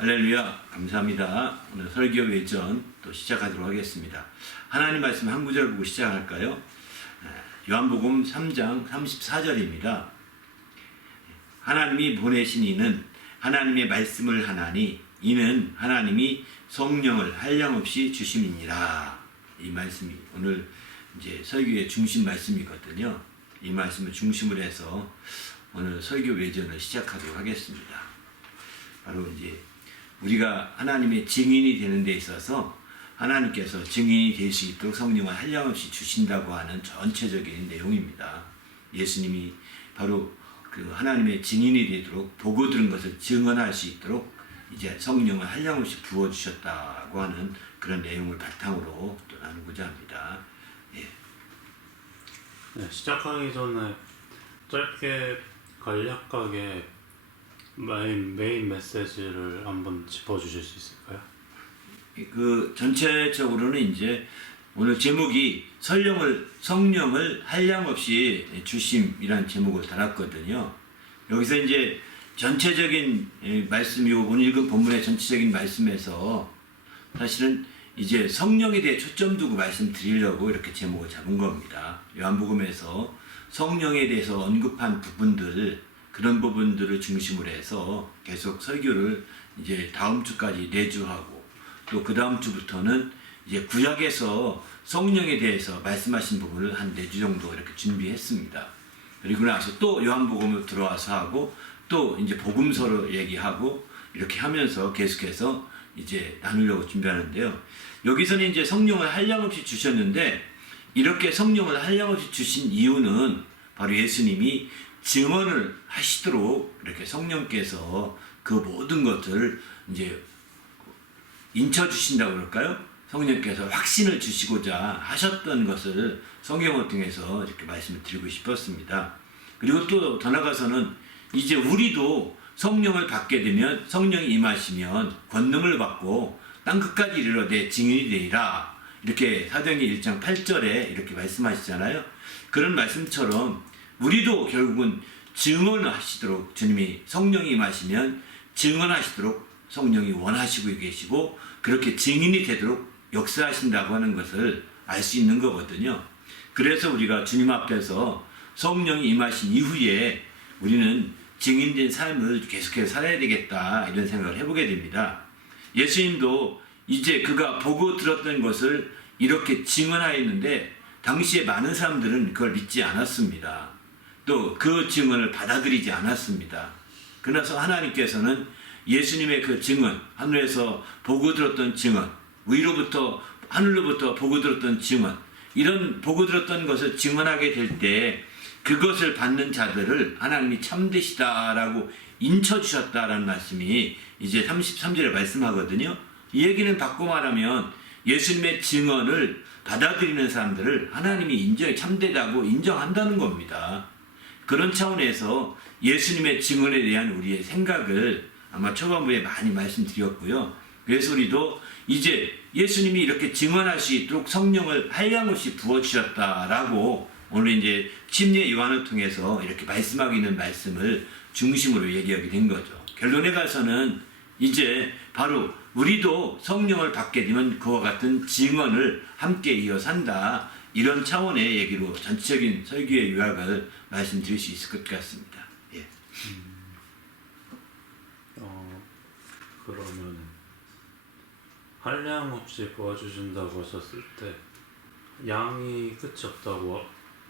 할렐루야, 감사합니다. 오늘 설교 외전 또 시작하도록 하겠습니다. 하나님 말씀 한 구절 보고 시작할까요? 요한복음 3장 34절입니다. 하나님이 보내신 이는 하나님의 말씀을 하나니 이는 하나님이 성령을 한량없이 주심이니라. 이 말씀이 오늘 이제 설교의 중심 말씀이거든요. 이 말씀을 중심으로 해서 오늘 설교 외전을 시작하도록 하겠습니다. 바로 이제 우리가 하나님의 증인이 되는 데 있어서 하나님께서 증인이 될 수 있도록 성령을 한량없이 주신다고 하는 전체적인 내용입니다. 예수님이 바로 그 하나님의 증인이 되도록 보고 들은 것을 증언할 수 있도록 이제 성령을 한량없이 부어주셨다고 하는 그런 내용을 바탕으로 또 나누고자 합니다. 예. 네, 시작하기 전에 짧게 간략하게 메인 메시지를 한번 짚어주실 수 있을까요? 그 전체적으로는 이제 오늘 제목이 성령을 한량없이 주심이라는 제목을 달았거든요. 여기서 이제 전체적인 말씀이 오늘 읽은 본문의 전체적인 말씀에서 사실은 이제 성령에 대해 초점 두고 말씀드리려고 이렇게 제목을 잡은 겁니다. 요한복음에서 성령에 대해서 언급한 부분들, 그런 부분들을 중심으로 해서 계속 설교를 이제 다음 주까지 4주 하고 또 그 다음 주부터는 이제 구약에서 성령에 대해서 말씀하신 부분을 한 4주 정도 이렇게 준비했습니다. 그리고 나서 또 요한복음으로 들어와서 하고 또 이제 복음서로 얘기하고 이렇게 하면서 계속해서 이제 나누려고 준비하는데요. 여기서는 이제 성령을 한량없이 주셨는데 이렇게 성령을 한량없이 주신 이유는 바로 예수님이 증언을 하시도록 이렇게 성령께서 그 모든 것을 이제 인쳐주신다고 그럴까요? 성령께서 확신을 주시고자 하셨던 것을 성경을 통해서 이렇게 말씀을 드리고 싶었습니다. 그리고 또 더 나아가서는 이제 우리도 성령을 받게 되면 성령이 임하시면 권능을 받고 땅끝까지 이르러 내 증인이 되리라. 이렇게 사도행전 1장 8절에 이렇게 말씀하시잖아요. 그런 말씀처럼 우리도 결국은 증언하시도록 주님이 성령이 임하시면 증언하시도록 성령이 원하시고 계시고 그렇게 증인이 되도록 역사하신다고 하는 것을 알 수 있는 거거든요. 그래서 우리가 주님 앞에서 성령이 임하신 이후에 우리는 증인된 삶을 계속해서 살아야 되겠다 이런 생각을 해보게 됩니다. 예수님도 이제 그가 보고 들었던 것을 이렇게 증언하였는데 당시에 많은 사람들은 그걸 믿지 않았습니다. 또 그 증언을 받아들이지 않았습니다. 그래서 하나님께서는 예수님의 그 증언, 하늘에서 보고 들었던 증언, 위로부터 하늘로부터 보고 들었던 증언, 이런 보고 들었던 것을 증언하게 될 때 그것을 받는 자들을 하나님이 참되시다라고 인쳐주셨다라는 말씀이 이제 33절에 말씀하거든요. 이 얘기는 바꿔 말하면 예수님의 증언을 받아들이는 사람들을 하나님이 참되다고 인정한다는 겁니다. 그런 차원에서 예수님의 증언에 대한 우리의 생각을 아마 초반부에 많이 말씀드렸고요. 그래서 우리도 이제 예수님이 이렇게 증언할 수 있도록 성령을 한량없이 부어주셨다라고 오늘 이제 침례 요한을 통해서 이렇게 말씀하고 있는 말씀을 중심으로 얘기하게 된 거죠. 결론에 가서는 이제 바로 우리도 성령을 받게 되면 그와 같은 증언을 함께 이어서 한다. 이런 차원의 얘기로 전체적인 설교의 요약을 말씀드릴 수 있을 것 같습니다. 예. 그러면 한량없이 부어주신다고 하셨을 때 양이 끝이 없다고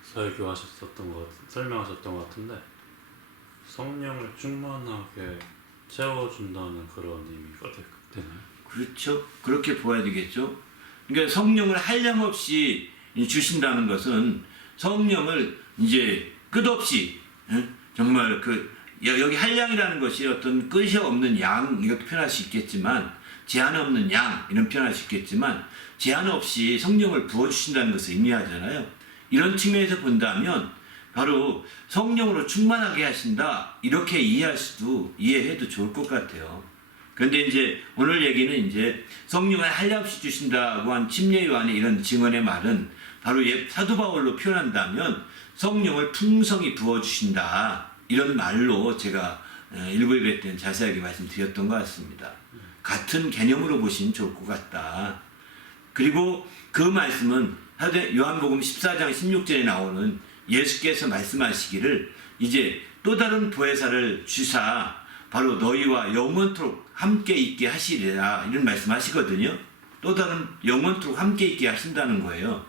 설명하셨던 것 같은데 성령을 충만하게 채워준다는 그런 의미가 되나요? 그렇죠. 그렇게 보아야 되겠죠. 그러니까 성령을 한량없이 주신다는 것은 성령을 이제 끝없이 정말 여기 한량이라는 것이 어떤 끝이 없는 양 이렇게 표현할 수 있겠지만 제한 없는 양 이런 표현할 수 있겠지만 제한 없이 성령을 부어주신다는 것을 의미하잖아요. 이런 측면에서 본다면 바로 성령으로 충만하게 하신다 이렇게 이해해도 좋을 것 같아요. 그런데 이제 오늘 얘기는 이제 성령을 한량없이 주신다고 한 침례 요한의 이런 증언의 말은 바로 사도 바울로 표현한다면 성령을 풍성히 부어주신다 이런 말로 제가 일부 예배 때는 자세하게 말씀드렸던 것 같습니다. 같은 개념으로 보시면 좋을 것 같다. 그리고 그 말씀은 요한복음 14장 16절에 나오는 예수께서 말씀하시기를 이제 또 다른 보혜사를 주사 바로 너희와 영원토록 함께 있게 하시리라 이런 말씀하시거든요. 또 다른 영원토록 함께 있게 하신다는 거예요.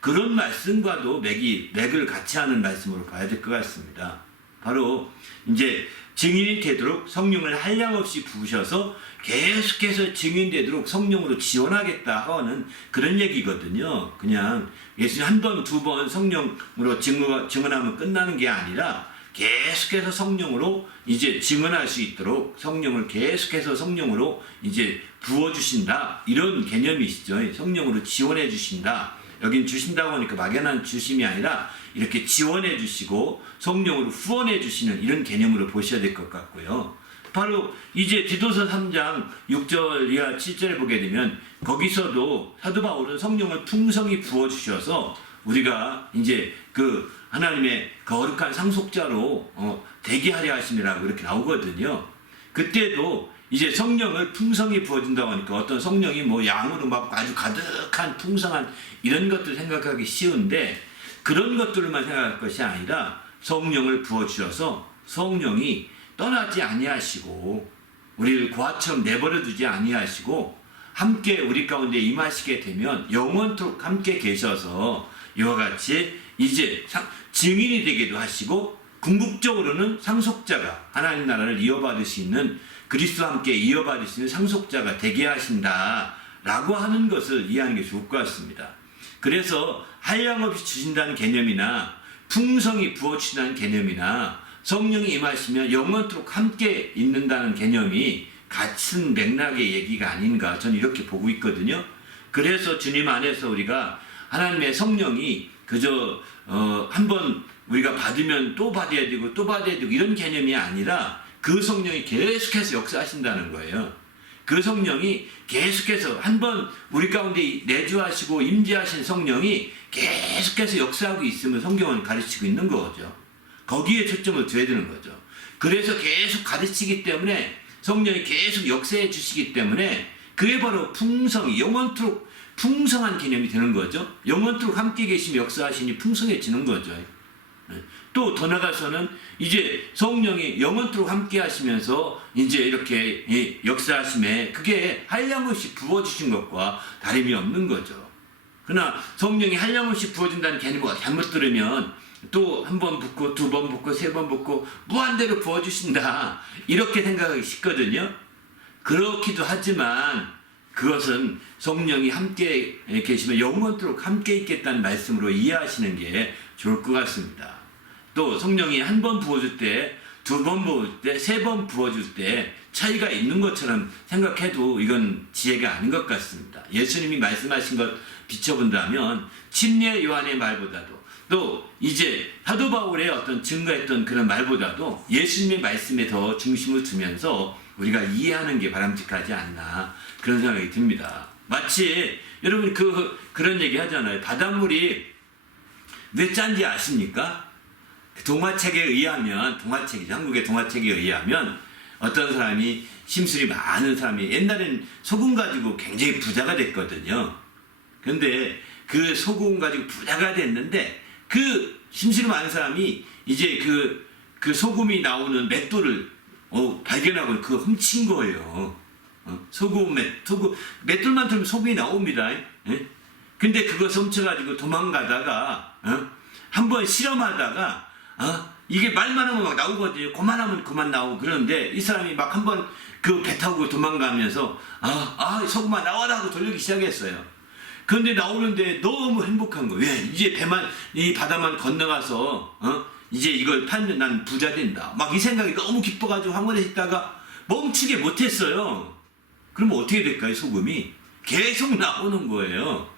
그런 말씀과도 맥을 같이 하는 말씀으로 봐야 될 것 같습니다. 바로 이제 증인이 되도록 성령을 한량없이 부으셔서 계속해서 증인되도록 성령으로 지원하겠다 하는 그런 얘기거든요. 그냥 예수님 한 번, 두 번 성령으로 증언하면 끝나는 게 아니라 계속해서 성령으로 이제 증언할 수 있도록 성령을 계속해서 성령으로 이제 부어주신다. 이런 개념이시죠. 성령으로 지원해 주신다. 여긴 주신다고 하니까 막연한 주심이 아니라 이렇게 지원해 주시고 성령으로 후원해 주시는 이런 개념으로 보셔야 될 것 같고요. 바로 이제 디도서 3장 6절 이하 7절에 보게 되면 거기서도 사도 바울은 성령을 풍성히 부어주셔서 우리가 이제 그 하나님의 거룩한 상속자로 되게 하려 하심이라고 이렇게 나오거든요. 그때도 이제 성령을 풍성히 부어준다고 하니까 어떤 성령이 뭐 양으로 막 아주 가득한 풍성한 이런 것들 생각하기 쉬운데 그런 것들만 생각할 것이 아니라 성령을 부어주셔서 성령이 떠나지 아니하시고 우리를 고아처럼 내버려 두지 아니하시고 함께 우리 가운데 임하시게 되면 영원토록 함께 계셔서 이와 같이 이제 증인이 되기도 하시고 궁극적으로는 상속자가 하나님 나라를 이어받을 수 있는 그리스도와 함께 이어받을 수 있는 상속자가 되게 하신다라고 하는 것을 이해하는 게 좋을 것 같습니다. 그래서 한량없이 주신다는 개념이나 풍성히 부어주신다는 개념이나 성령이 임하시면 영원토록 함께 있는다는 개념이 같은 맥락의 얘기가 아닌가 저는 이렇게 보고 있거든요. 그래서 주님 안에서 우리가 하나님의 성령이 그저 한번 우리가 받으면 또 받아야 되고 또 받아야 되고 이런 개념이 아니라 그 성령이 계속해서 역사하신다는 거예요. 그 성령이 계속해서 한번 우리 가운데 내주하시고 임재하신 성령이 계속해서 역사하고 있음을 성경은 가르치고 있는 거죠. 거기에 초점을 둬야 되는 거죠. 그래서 계속 가르치기 때문에 성령이 계속 역사해 주시기 때문에 그게 바로 풍성이 영원토록 풍성한 개념이 되는 거죠. 영원토록 함께 계시며 역사하시니 풍성해지는 거죠. 또 더 나가서는 이제 성령이 영원토록 함께 하시면서 이제 이렇게 역사하심에 그게 한량없이 부어주신 것과 다름이 없는 거죠. 그러나 성령이 한량없이 부어준다는 개념을 잘못 들으면 또 한 번 붓고 두 번 붓고 세 번 붓고 무한대로 부어주신다 이렇게 생각하기 쉽거든요. 그렇기도 하지만 그것은 성령이 함께 계시면 영원토록 함께 있겠다는 말씀으로 이해하시는 게 좋을 것 같습니다. 또 성령이 한 번 부어줄 때, 두 번 부어줄 때, 세 번 부어줄 때 차이가 있는 것처럼 생각해도 이건 지혜가 아닌 것 같습니다. 예수님이 말씀하신 것 비춰본다면 침례 요한의 말보다도 또 이제 사도 바울의 어떤 증거했던 그런 말보다도 예수님의 말씀에 더 중심을 두면서 우리가 이해하는 게 바람직하지 않나 그런 생각이 듭니다. 마치 여러분 그런 얘기 하잖아요. 바닷물이 왜 짠지 아십니까? 동화책에 의하면 한국의 동화책에 의하면 어떤 사람이 심술이 많은 사람이 옛날엔 소금 가지고 굉장히 부자가 됐거든요. 근데 그 소금 가지고 부자가 됐는데 그 심술이 많은 사람이 이제 그 소금이 나오는 맷돌을 발견하고 그거 훔친 거예요. 맷돌만 들면 소금이 나옵니다. 예? 근데 그것을 훔쳐가지고 도망가다가 한번 실험하다가 이게 말만 하면 막 나오거든요. 그만하면 그만 나오고 그러는데 이 사람이 막 한번 그 배 타고 도망가면서 소금아 나와라 하고 돌리기 시작했어요. 그런데 나오는데 너무 행복한 거예요. 왜? 이제 이 바다만 건너가서 이제 이걸 팔면 난 부자 된다. 막 이 생각이 너무 기뻐가지고 황홀에 있다가 멈추게 못했어요. 그러면 어떻게 될까요? 소금이 계속 나오는 거예요.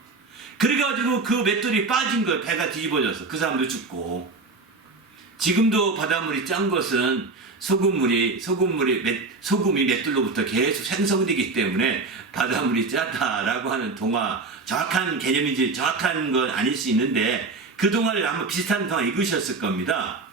그래가지고 그 맷돌이 빠진 거예요. 배가 뒤집어져서 그 사람도 죽고. 지금도 바닷물이 짠 것은 소금이 맷돌로부터 계속 생성되기 때문에 바닷물이 짜다라고 하는 동화, 정확한 개념인지 정확한 건 아닐 수 있는데 그 동화를 아마 비슷한 동화 읽으셨을 겁니다.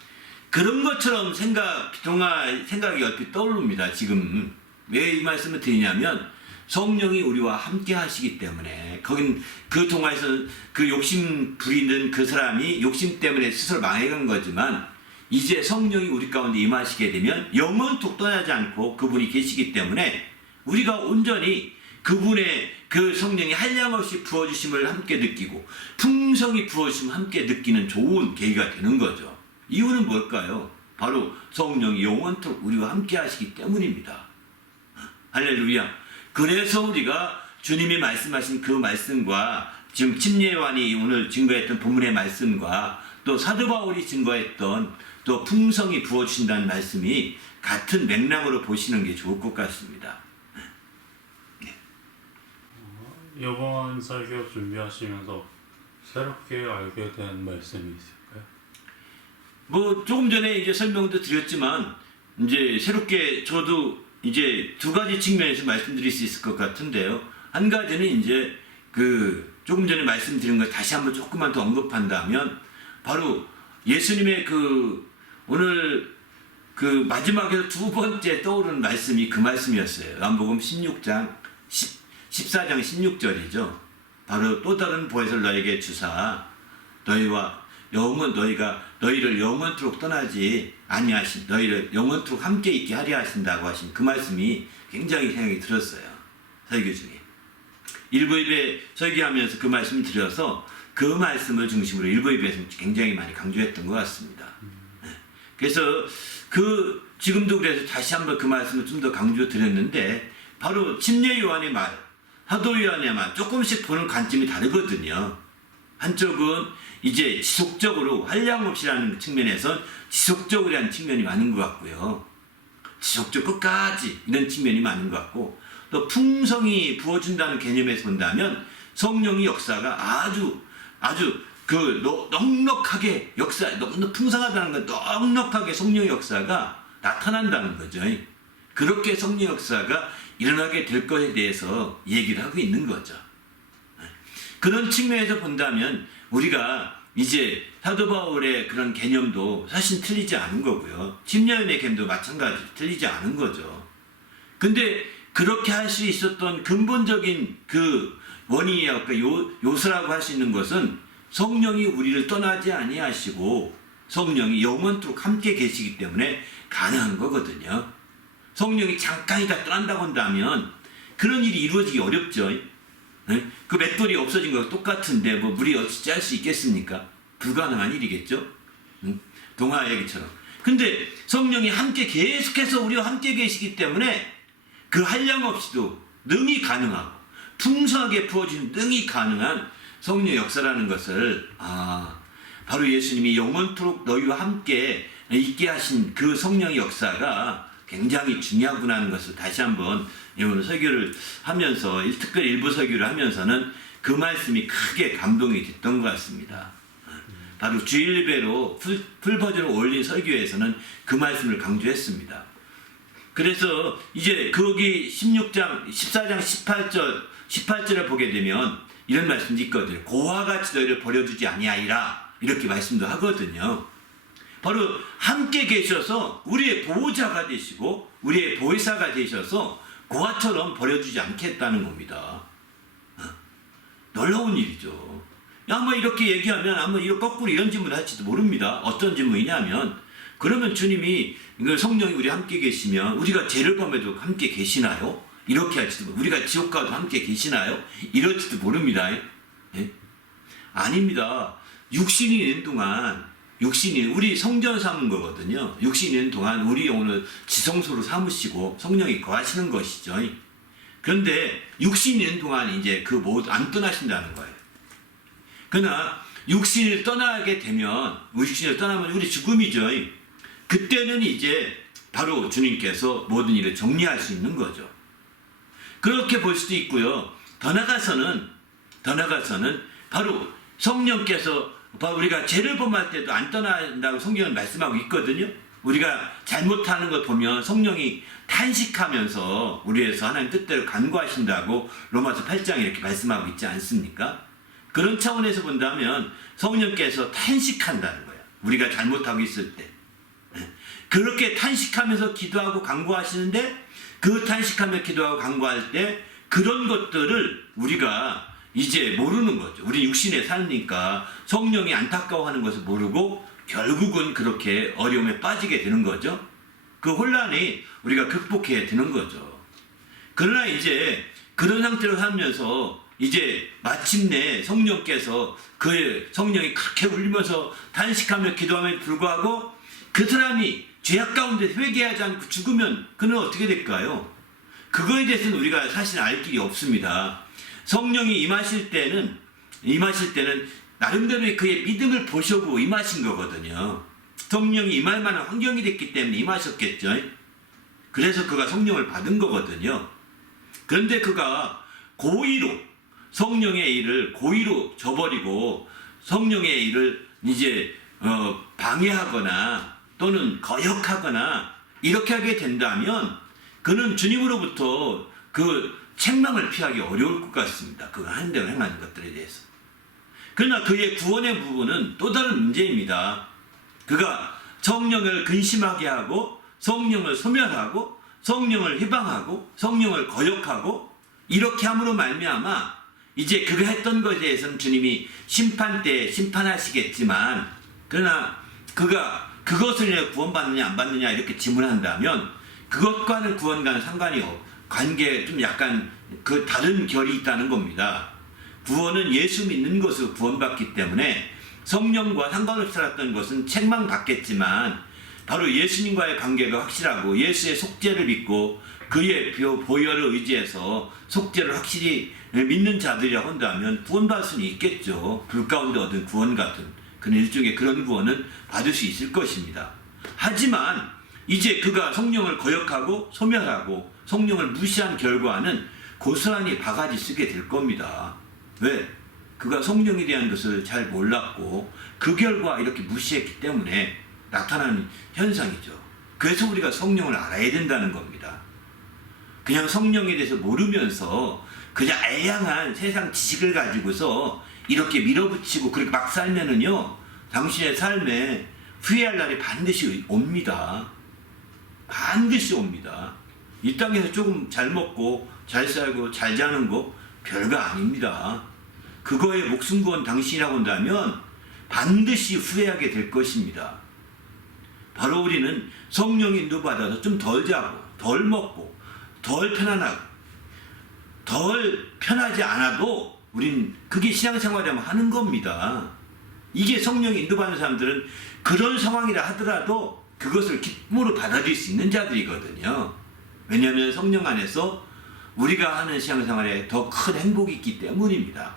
그런 것처럼 생각이 얼핏 떠오릅니다. 지금 왜 이 말씀을 드리냐면 성령이 우리와 함께 하시기 때문에 거긴 그 동화에서 그 욕심 부리는 그 사람이 욕심 때문에 스스로 망해간 거지만 이제 성령이 우리 가운데 임하시게 되면 영원토록 떠나지 않고 그분이 계시기 때문에 우리가 온전히 그분의 그 성령이 한량없이 부어주심을 함께 느끼고 풍성히 부어주심을 함께 느끼는 좋은 계기가 되는 거죠. 이유는 뭘까요? 바로 성령이 영원토록 우리와 함께 하시기 때문입니다. 할렐루야. 그래서 우리가 주님이 말씀하신 그 말씀과 지금 침례요한이 오늘 증거했던 본문의 말씀과 또 사도 바울이 증거했던 또 풍성히 부어주신다는 말씀이 같은 맥락으로 보시는 게 좋을 것 같습니다. 이번 설교 준비하시면서 새롭게 알게 된 말씀이 있을까요? 뭐 조금 전에 이제 설명도 드렸지만 이제 새롭게 저도 이제 두 가지 측면에서 말씀드릴 수 있을 것 같은데요. 한 가지는 이제 그 조금 전에 말씀드린 걸 다시 한번 조금만 더 언급한다면 바로 예수님의 그 오늘 그 마지막에서 두 번째 떠오르는 말씀이 그 말씀이었어요. 요한복음 14장 16절이죠. 바로 또 다른 보혜사를 너에게 주사 너희와 너희가 너희를 영원토록 떠나지 아니하신 너희를 영원토록 함께 있게 하려 하신다고 하신 그 말씀이 굉장히 생각이 들었어요. 설교 중에 일부 예배 설교하면서 그 말씀을 드려서 그 말씀을 중심으로 일부 예배에서 굉장히 많이 강조했던 것 같습니다. 그래서 지금도 그래서 다시 한번 그 말씀을 좀 더 강조 드렸는데 바로 침례 요한의 말, 사도 요한의 말 조금씩 보는 관점이 다르거든요. 한쪽은 이제 지속적으로 한량없이라는 측면에선 지속적으로 하는 측면이 많은 것 같고요. 지속적으로 끝까지 이런 측면이 많은 것 같고 또 풍성히 부어준다는 개념에서 본다면 성령의 역사가 아주 그 넉넉하게 너무 풍성하다는 건 넉넉하게 성령의 역사가 나타난다는 거죠. 그렇게 성령 역사가 일어나게 될 것에 대해서 얘기를 하고 있는 거죠. 그런 측면에서 본다면 우리가 이제 사도 바울의 그런 개념도 사실 틀리지 않은 거고요. 침례요한의 개념도 마찬가지로 틀리지 않은 거죠. 근데 그렇게 할 수 있었던 근본적인 그 원인이랄까 요소라고 할 수 있는 것은 성령이 우리를 떠나지 아니하시고 성령이 영원토록 함께 계시기 때문에 가능한 거거든요. 성령이 잠깐이다 떠난다고 한다면 그런 일이 이루어지기 어렵죠. 네? 그 맷돌이 없어진 거랑 똑같은데 뭐 물이 어찌 짤 수 있겠습니까? 불가능한 일이겠죠. 동화 얘기처럼. 근데 성령이 함께 계속해서 우리와 함께 계시기 때문에 그 한량 없이도 능히 가능하고 풍성하게 부어지는 능히 가능한 성령 역사라는 것을 바로 예수님이 영원토록 너희와 함께 있게 하신 그 성령의 역사가 굉장히 중요하구나 하는 것을 다시 한번 오늘 설교를 하면서 특별히 일부 설교를 하면서는 그 말씀이 크게 감동이 됐던 것 같습니다. 바로 주일 예배로 풀 버전으로 올린 설교에서는 그 말씀을 강조했습니다. 그래서 이제 거기 14장 18절을 보게 되면 이런 말씀도 있거든요. 고와 같이 너희를 버려두지 아니하리라 이렇게 말씀도 하거든요. 바로 함께 계셔서 우리의 보호자가 되시고 우리의 보혜사가 되셔서 고아처럼 버려주지 않겠다는 겁니다. 놀라운 일이죠. 아마 이렇게 얘기하면 아마 거꾸로 이런 질문을 할지도 모릅니다. 어떤 질문이냐면 그러면 주님이 성령이 우리 함께 계시면 우리가 죄를 범해도 함께 계시나요? 이렇게 할지도 모르고 우리가 지옥 가도 함께 계시나요? 이럴지도 모릅니다. 예? 아닙니다. 육신이 있는 동안 우리 성전 삼은 거거든요. 육신이 있는 동안 우리 영혼을 지성소로 삼으시고 성령이 거하시는 것이죠. 그런데 육신이 있는 동안 이제 그 모두 안 떠나신다는 거예요. 그러나 육신을 떠나게 되면 육신을 떠나면 우리 죽음이죠. 그때는 이제 바로 주님께서 모든 일을 정리할 수 있는 거죠. 그렇게 볼 수도 있고요. 더 나가서는 바로 성령께서 우리가 죄를 범할 때도 안 떠난다고 성경은 말씀하고 있거든요. 우리가 잘못하는 걸 보면 성령이 탄식하면서 우리에서 하나님 뜻대로 간구하신다고 로마서 8장에 이렇게 말씀하고 있지 않습니까? 그런 차원에서 본다면 성령께서 탄식한다는 거예요. 우리가 잘못하고 있을 때. 그렇게 탄식하면서 기도하고 간구하시는데 그 탄식하며 기도하고 간구할 때 그런 것들을 우리가 이제 모르는 거죠. 우리 육신에 사니까 성령이 안타까워하는 것을 모르고 결국은 그렇게 어려움에 빠지게 되는 거죠. 그 혼란이 우리가 극복해야 되는 거죠. 그러나 이제 그런 상태로 살면서 이제 마침내 성령께서 그 성령이 그렇게 울면서 탄식하며 기도함에 불구하고 그 사람이 죄악 가운데 회개하지 않고 죽으면 그는 어떻게 될까요? 그거에 대해서는 우리가 사실 알 길이 없습니다. 성령이 임하실 때는 나름대로 그의 믿음을 보시고 임하신 거거든요. 성령이 임할 만한 환경이 됐기 때문에 임하셨겠죠. 그래서 그가 성령을 받은 거거든요. 그런데 그가 고의로 성령의 일을 고의로 저버리고 성령의 일을 이제 방해하거나 또는 거역하거나 이렇게 하게 된다면 그는 주님으로부터 그 책망을 피하기 어려울 것 같습니다. 그가 한 대로 행하는 것들에 대해서. 그러나 그의 구원의 부분은 또 다른 문제입니다. 그가 성령을 근심하게 하고 성령을 소멸하고 성령을 희방하고 성령을 거역하고 이렇게 함으로 말미암아 이제 그가 했던 것에 대해서는 주님이 심판 때 심판하시겠지만 그러나 그가 그것을 인해 구원받느냐 안 받느냐 이렇게 질문한다면 그것과는 구원과는 상관이 관계 좀 약간 그 다른 결이 있다는 겁니다. 구원은 예수 믿는 것으로 구원받기 때문에 성령과 상관없이 살았던 것은 책망받겠지만 바로 예수님과의 관계가 확실하고 예수의 속죄를 믿고 그의 보혈을 의지해서 속죄를 확실히 믿는 자들이라 한다면 구원받을 수는 있겠죠. 불 가운데 얻은 구원 같은 그는 일종의 그런 구원은 받을 수 있을 것입니다. 하지만 이제 그가 성령을 거역하고 소멸하고 성령을 무시한 결과는 고스란히 바가지 쓰게 될 겁니다. 왜? 그가 성령에 대한 것을 잘 몰랐고 그 결과 이렇게 무시했기 때문에 나타나는 현상이죠. 그래서 우리가 성령을 알아야 된다는 겁니다. 그냥 성령에 대해서 모르면서 그냥 애양한 세상 지식을 가지고서 이렇게 밀어붙이고 그렇게 막 살면은요 당신의 삶에 후회할 날이 반드시 옵니다. 반드시 옵니다. 이 땅에서 조금 잘 먹고 잘 살고 잘 자는 거 별거 아닙니다. 그거에 목숨 건 당신이라고 한다면 반드시 후회하게 될 것입니다. 바로 우리는 성령 인도받아서 좀 덜 자고 덜 먹고 덜 편안하고 덜 편하지 않아도 우린 그게 신앙생활이라면 하는 겁니다. 이게 성령 인도받는 사람들은 그런 상황이라 하더라도 그것을 기쁨으로 받아들일 수 있는 자들이거든요. 왜냐하면 성령 안에서 우리가 하는 신앙생활에 더 큰 행복이 있기 때문입니다.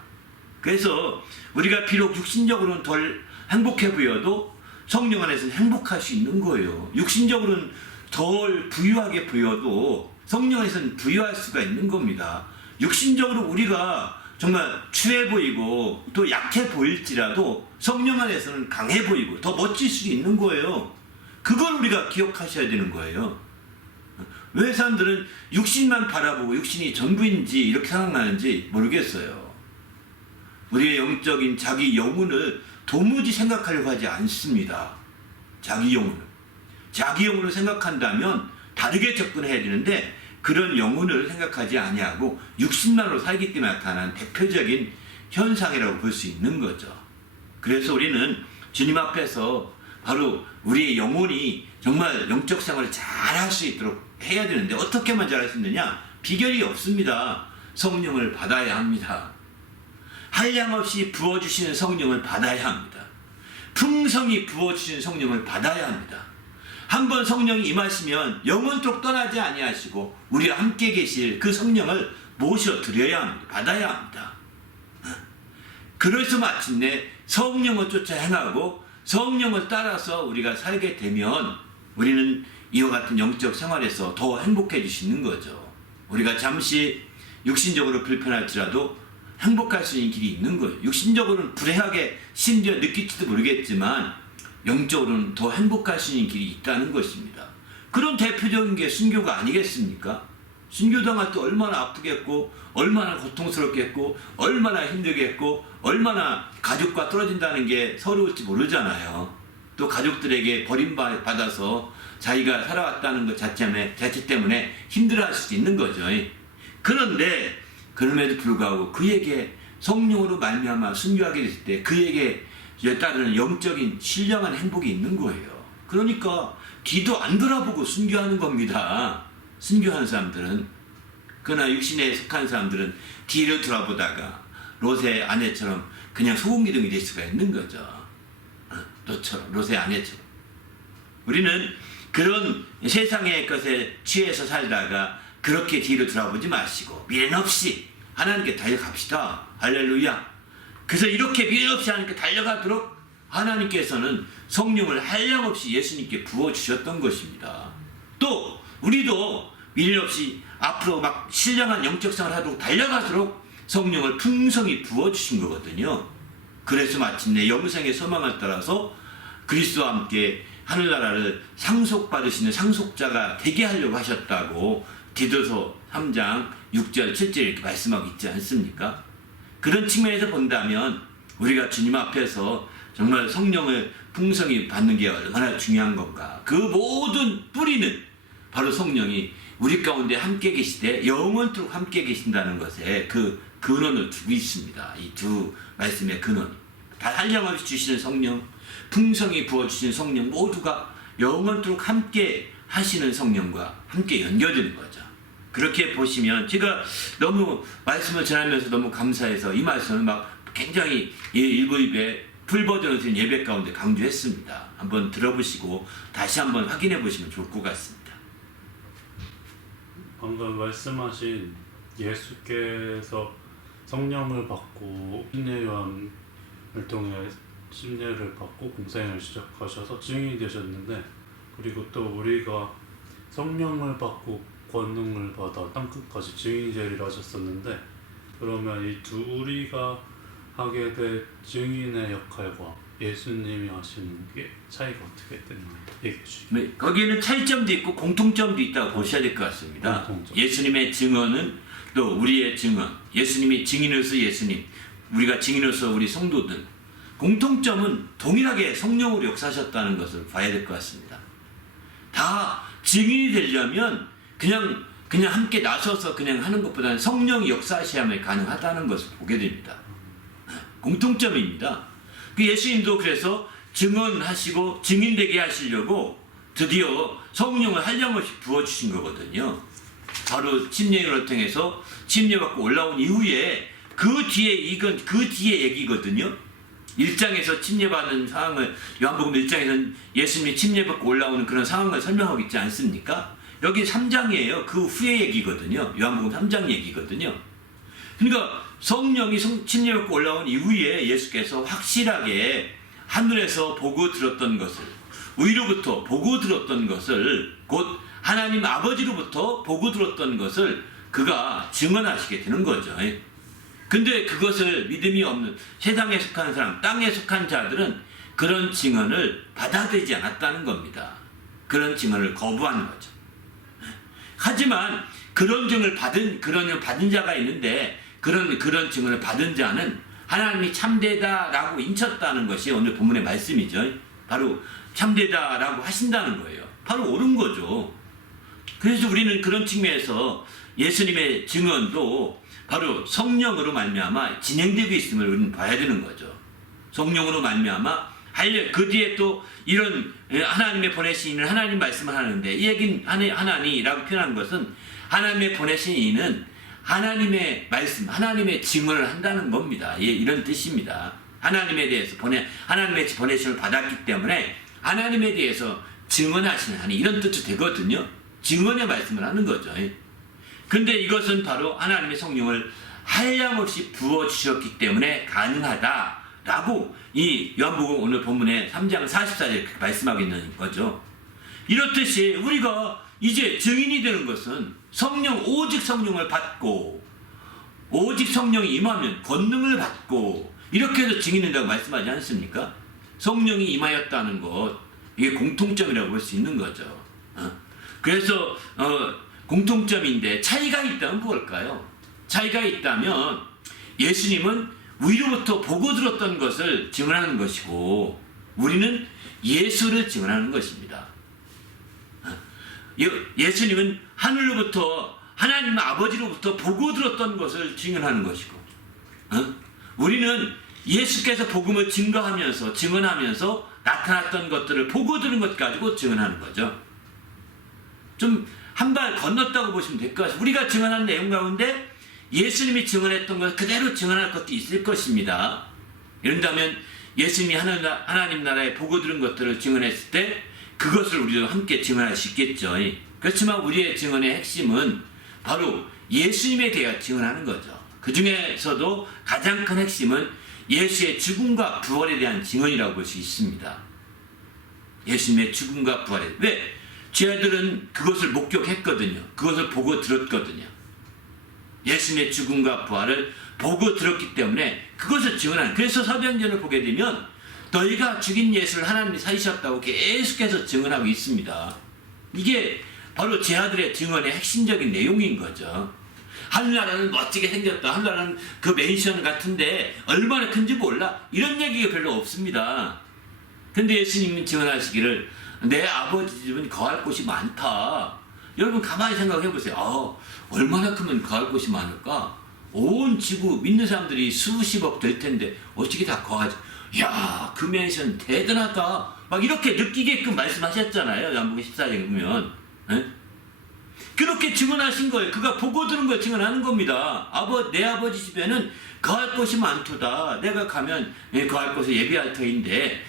그래서 우리가 비록 육신적으로는 덜 행복해 보여도 성령 안에서는 행복할 수 있는 거예요. 육신적으로는 덜 부유하게 보여도 성령 안에서는 부유할 수가 있는 겁니다. 육신적으로 우리가 정말 추해 보이고 또 약해 보일지라도 성령 안에서는 강해 보이고 더 멋질 수 있는 거예요. 그걸 우리가 기억하셔야 되는 거예요. 왜 사람들은 육신만 바라보고 육신이 전부인지 이렇게 생각하는지 모르겠어요. 우리의 영적인 자기 영혼을 도무지 생각하려고 하지 않습니다. 자기 영혼을 생각한다면 다르게 접근해야 되는데 그런 영혼을 생각하지 아니하고 육신만으로 살기 때문에 나타난 대표적인 현상이라고 볼 수 있는 거죠. 그래서 우리는 주님 앞에서 바로 우리의 영혼이 정말 영적 생활을 잘 할 수 있도록 해야 되는데 어떻게만 잘할 수 있느냐? 비결이 없습니다. 성령을 받아야 합니다. 한량없이 부어주시는 성령을 받아야 합니다. 풍성히 부어주시는 성령을 받아야 합니다. 한번 성령이 임하시면 영원토록 떠나지 아니하시고 우리와 함께 계실 그 성령을 모셔드려야 합니다. 받아야 합니다. 그래서 마침내 성령을 쫓아 행하고 성령을 따라서 우리가 살게 되면 우리는 이와 같은 영적 생활에서 더 행복해지시는 거죠. 우리가 잠시 육신적으로 불편할지라도 행복할 수 있는 길이 있는 거예요. 육신적으로는 불행하게 심지어 느낄지도 모르겠지만 영적으로는 더 행복할 수 있는 길이 있다는 것입니다. 그런 대표적인 게 순교가 아니겠습니까? 순교당할 때 얼마나 아프겠고 얼마나 고통스럽겠고 얼마나 힘들겠고 얼마나 가족과 떨어진다는 게 서러울지 모르잖아요. 또 가족들에게 버림받아서 자기가 살아왔다는 것 자체 때문에 힘들어할 수도 있는 거죠. 그런데 그럼에도 불구하고 그에게 성령으로 말미암아 순교하게 됐을 때 그에게 따르는 영적인 신령한 행복이 있는 거예요. 그러니까 뒤도 안 돌아보고 순교하는 겁니다. 순교하는 사람들은. 그러나 육신에 속한 사람들은 뒤를 돌아보다가 롯의 아내처럼 그냥 소금기둥이 될 수가 있는 거죠. 너처럼, 롯의 아내처럼. 우리는 그런 세상의 것에 취해서 살다가 그렇게 뒤를 돌아보지 마시고 미련 없이 하나님께 달려갑시다. 할렐루야. 그래서 이렇게 미련 없이 하나님께 달려가도록 하나님께서는 성령을 한량없이 예수님께 부어주셨던 것입니다. 또 우리도 미련 없이 앞으로 막 신령한 영적성을 하도록 달려가도록 성령을 풍성히 부어주신 거거든요. 그래서 마침내 영생의 소망을 따라서 그리스도와 함께 하늘나라를 상속받으시는 상속자가 되게 하려고 하셨다고 디도서 3장 6절 7절 이렇게 말씀하고 있지 않습니까? 그런 측면에서 본다면 우리가 주님 앞에서 정말 성령을 풍성히 받는 게 얼마나 중요한 건가. 그 모든 뿌리는 바로 성령이 우리 가운데 함께 계시되 영원토록 함께 계신다는 것에 그 근원을 두고 있습니다. 이 두 말씀의 근원. 다 한량없이 주시는 성령, 풍성히 부어주시는 성령 모두가 영원토록 함께 하시는 성령과 함께 연결되는 거죠. 그렇게 보시면 제가 너무 말씀을 전하면서 너무 감사해서 이 말씀을 막 굉장히 일부 예배 풀버전으로 된 예배 가운데 강조했습니다. 한번 들어보시고 다시 한번 확인해 보시면 좋을 것 같습니다. 방금 말씀하신 예수께서 성령을 받고 침례요한을 통해 침례를 받고 공생을 시작하셔서 증인이 되셨는데, 그리고 또 우리가 성령을 받고 권능을 받아 땅끝까지 증인이 되리라 하셨었는데, 그러면 이 두 우리가 하게 될 증인의 역할과 예수님이 하시는 게 차이가 어떻게 되나요? 얘기해 주시죠. 네, 거기에는 차이점도 있고 공통점도 있다고 보셔야 될 것 같습니다. 공통점. 예수님의 증언은 또 우리의 증언, 예수님이 증인으로서 예수님, 우리가 증인으로서 우리 성도들, 공통점은 동일하게 성령으로 역사하셨다는 것을 봐야 될 것 같습니다. 다 증인이 되려면 그냥 함께 나서서 그냥 하는 것보다는 성령이 역사하셔야만 가능하다는 것을 보게 됩니다. 공통점입니다. 그 예수님도 그래서 증언하시고 증인되게 하시려고 드디어 성령을 한량없이 부어주신 거거든요. 바로 침례를 통해서 침례받고 올라온 이후에 그 뒤에 얘기거든요. 1장에서 침례받는 상황을, 요한복음 1장에서는 예수님이 침례받고 올라오는 그런 상황을 설명하고 있지 않습니까? 여기 3장이에요. 그 후의 얘기거든요. 요한복음 3장 얘기거든요. 그러니까 성령이 침례받고 올라온 이후에 예수께서 확실하게 하늘에서 보고 들었던 것을, 위로부터 보고 들었던 것을, 곧 하나님 아버지로부터 보고 들었던 것을 그가 증언하시게 되는 거죠. 근데 그것을 믿음이 없는 세상에 속한 사람, 땅에 속한 자들은 그런 증언을 받아들이지 않았다는 겁니다. 그런 증언을 거부하는 거죠. 하지만 그런 증언을 받은 자가 있는데 그런 증언을 받은 자는 하나님이 참되다라고 인쳤다는 것이 오늘 본문의 말씀이죠. 바로 참되다라고 하신다는 거예요. 바로 옳은 거죠. 그래서 우리는 그런 측면에서 예수님의 증언도 바로 성령으로 말미암아 진행되고 있음을 우리는 봐야 되는 거죠. 성령으로 말미암아 그 뒤에 또 이런 하나님의 보내신 이는 하나님 말씀을 하는데, 이 얘기는 하나니라고 표현한 것은 하나님의 보내신 이는 하나님의 말씀, 하나님의 증언을 한다는 겁니다. 이런 뜻입니다. 하나님에 대해서 하나님의 보내심을 받았기 때문에 하나님에 대해서 증언하시는 하니, 이런 뜻도 되거든요. 증언의 말씀을 하는 거죠. 근데 이것은 바로 하나님의 성령을 한량없이 부어주셨기 때문에 가능하다라고 이 요한복음 오늘 본문의 3장 44절에 이렇게 말씀하고 있는 거죠. 이렇듯이 우리가 이제 증인이 되는 것은 오직 성령을 받고, 오직 성령이 임하면 권능을 받고, 이렇게 해서 증인된다고 말씀하지 않습니까? 성령이 임하였다는 것, 이게 공통점이라고 볼 수 있는 거죠. 그래서 공통점인데 차이가 있다면 뭘까요? 차이가 있다면 예수님은 위로부터 보고 들었던 것을 증언하는 것이고, 우리는 예수를 증언하는 것입니다. 예수님은 하늘로부터 하나님 아버지로부터 보고 들었던 것을 증언하는 것이고, 우리는 예수께서 복음을 증거하면서 증언하면서 나타났던 것들을 보고 들은 것 가지고 증언하는 거죠. 좀 한 발 건넜다고 보시면 될 것 같아요. 우리가 증언한 내용 가운데 예수님이 증언했던 것 그대로 증언할 것도 있을 것입니다. 이런다면 예수님이 하나님 나라에 보고 들은 것들을 증언했을 때 그것을 우리도 함께 증언할 수 있겠죠. 그렇지만 우리의 증언의 핵심은 바로 예수님에 대해 증언하는 거죠. 그 중에서도 가장 큰 핵심은 예수의 죽음과 부활에 대한 증언이라고 볼 수 있습니다. 예수님의 죽음과 부활에. 왜? 저희들은 그것을 목격했거든요. 그것을 보고 들었거든요. 예수님의 죽음과 부활을 보고 들었기 때문에 그것을 증언하는. 그래서 사도행전을 보게 되면 너희가 죽인 예수를 하나님이 살리셨다고 계속해서 증언하고 있습니다. 이게 바로 제 아들의 증언의 핵심적인 내용인 거죠. 하늘나라는 멋지게 생겼다. 하늘나라는 그 맨션 같은데 얼마나 큰지 몰라. 이런 얘기가 별로 없습니다. 근데 예수님은 증언하시기를 내 아버지 집은 거할 곳이 많다. 여러분 가만히 생각해 보세요. 얼마나 크면 거할 곳이 많을까? 온 지구 믿는 사람들이 수십억 될 텐데 어떻게 다 거하지? 야, 그 맨션 대단하다. 막 이렇게 느끼게끔 말씀하셨잖아요. 요한복음 14장에 보면. 그렇게 증언하신 거예요. 그가 보고 들은 걸 증언하는 겁니다. 내 아버지 집에는 거할 곳이 많도다. 내가 가면 거할 곳에 예비할 터인데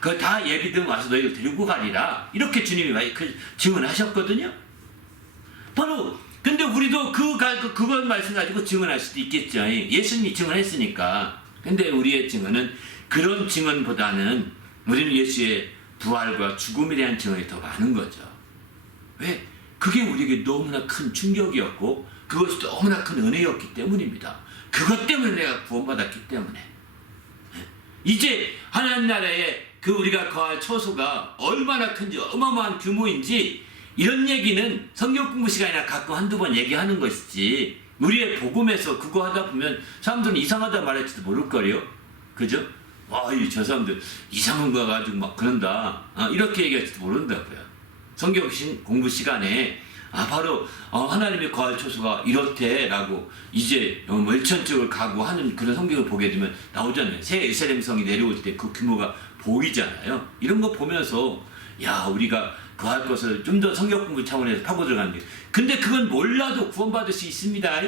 그거 다 예비등 와서 너희를 데리고 가리라. 이렇게 주님이 증언하셨거든요. 바로 근데 우리도 그걸 말씀 가지고 증언할 수도 있겠죠. 예수님이 증언했으니까. 근데 우리의 증언은 그런 증언보다는 우리는 예수의 부활과 죽음에 대한 증언이 더 많은 거죠. 왜? 그게 우리에게 너무나 큰 충격이었고 그것이 너무나 큰 은혜였기 때문입니다. 그것 때문에 내가 구원받았기 때문에. 이제 하나님 나라에 그 우리가 거할 처소가 얼마나 큰지 어마어마한 규모인지 이런 얘기는 성경 공부 시간이나 가끔 한두 번 얘기하는 것이지 우리의 복음에서 그거 하다 보면 사람들은 이상하다 말할지도 모를 거예요. 그죠? 저 사람들 이상한 거 가지고 막 그런다. 이렇게 얘기할지도 모른다고요. 성경 공부 시간에 바로 하나님의 거할 처소가 이렇대라고 이제 일천쪽을 가고 하는 그런 성경을 보게 되면 나오잖아요. 새 예루살렘 성이 내려올 때 그 규모가 보이잖아요. 이런 거 보면서 우리가 거할 것을 좀 더 성경 공부 차원에서 파고 들어가는데 근데 그건 몰라도 구원받을 수 있습니다.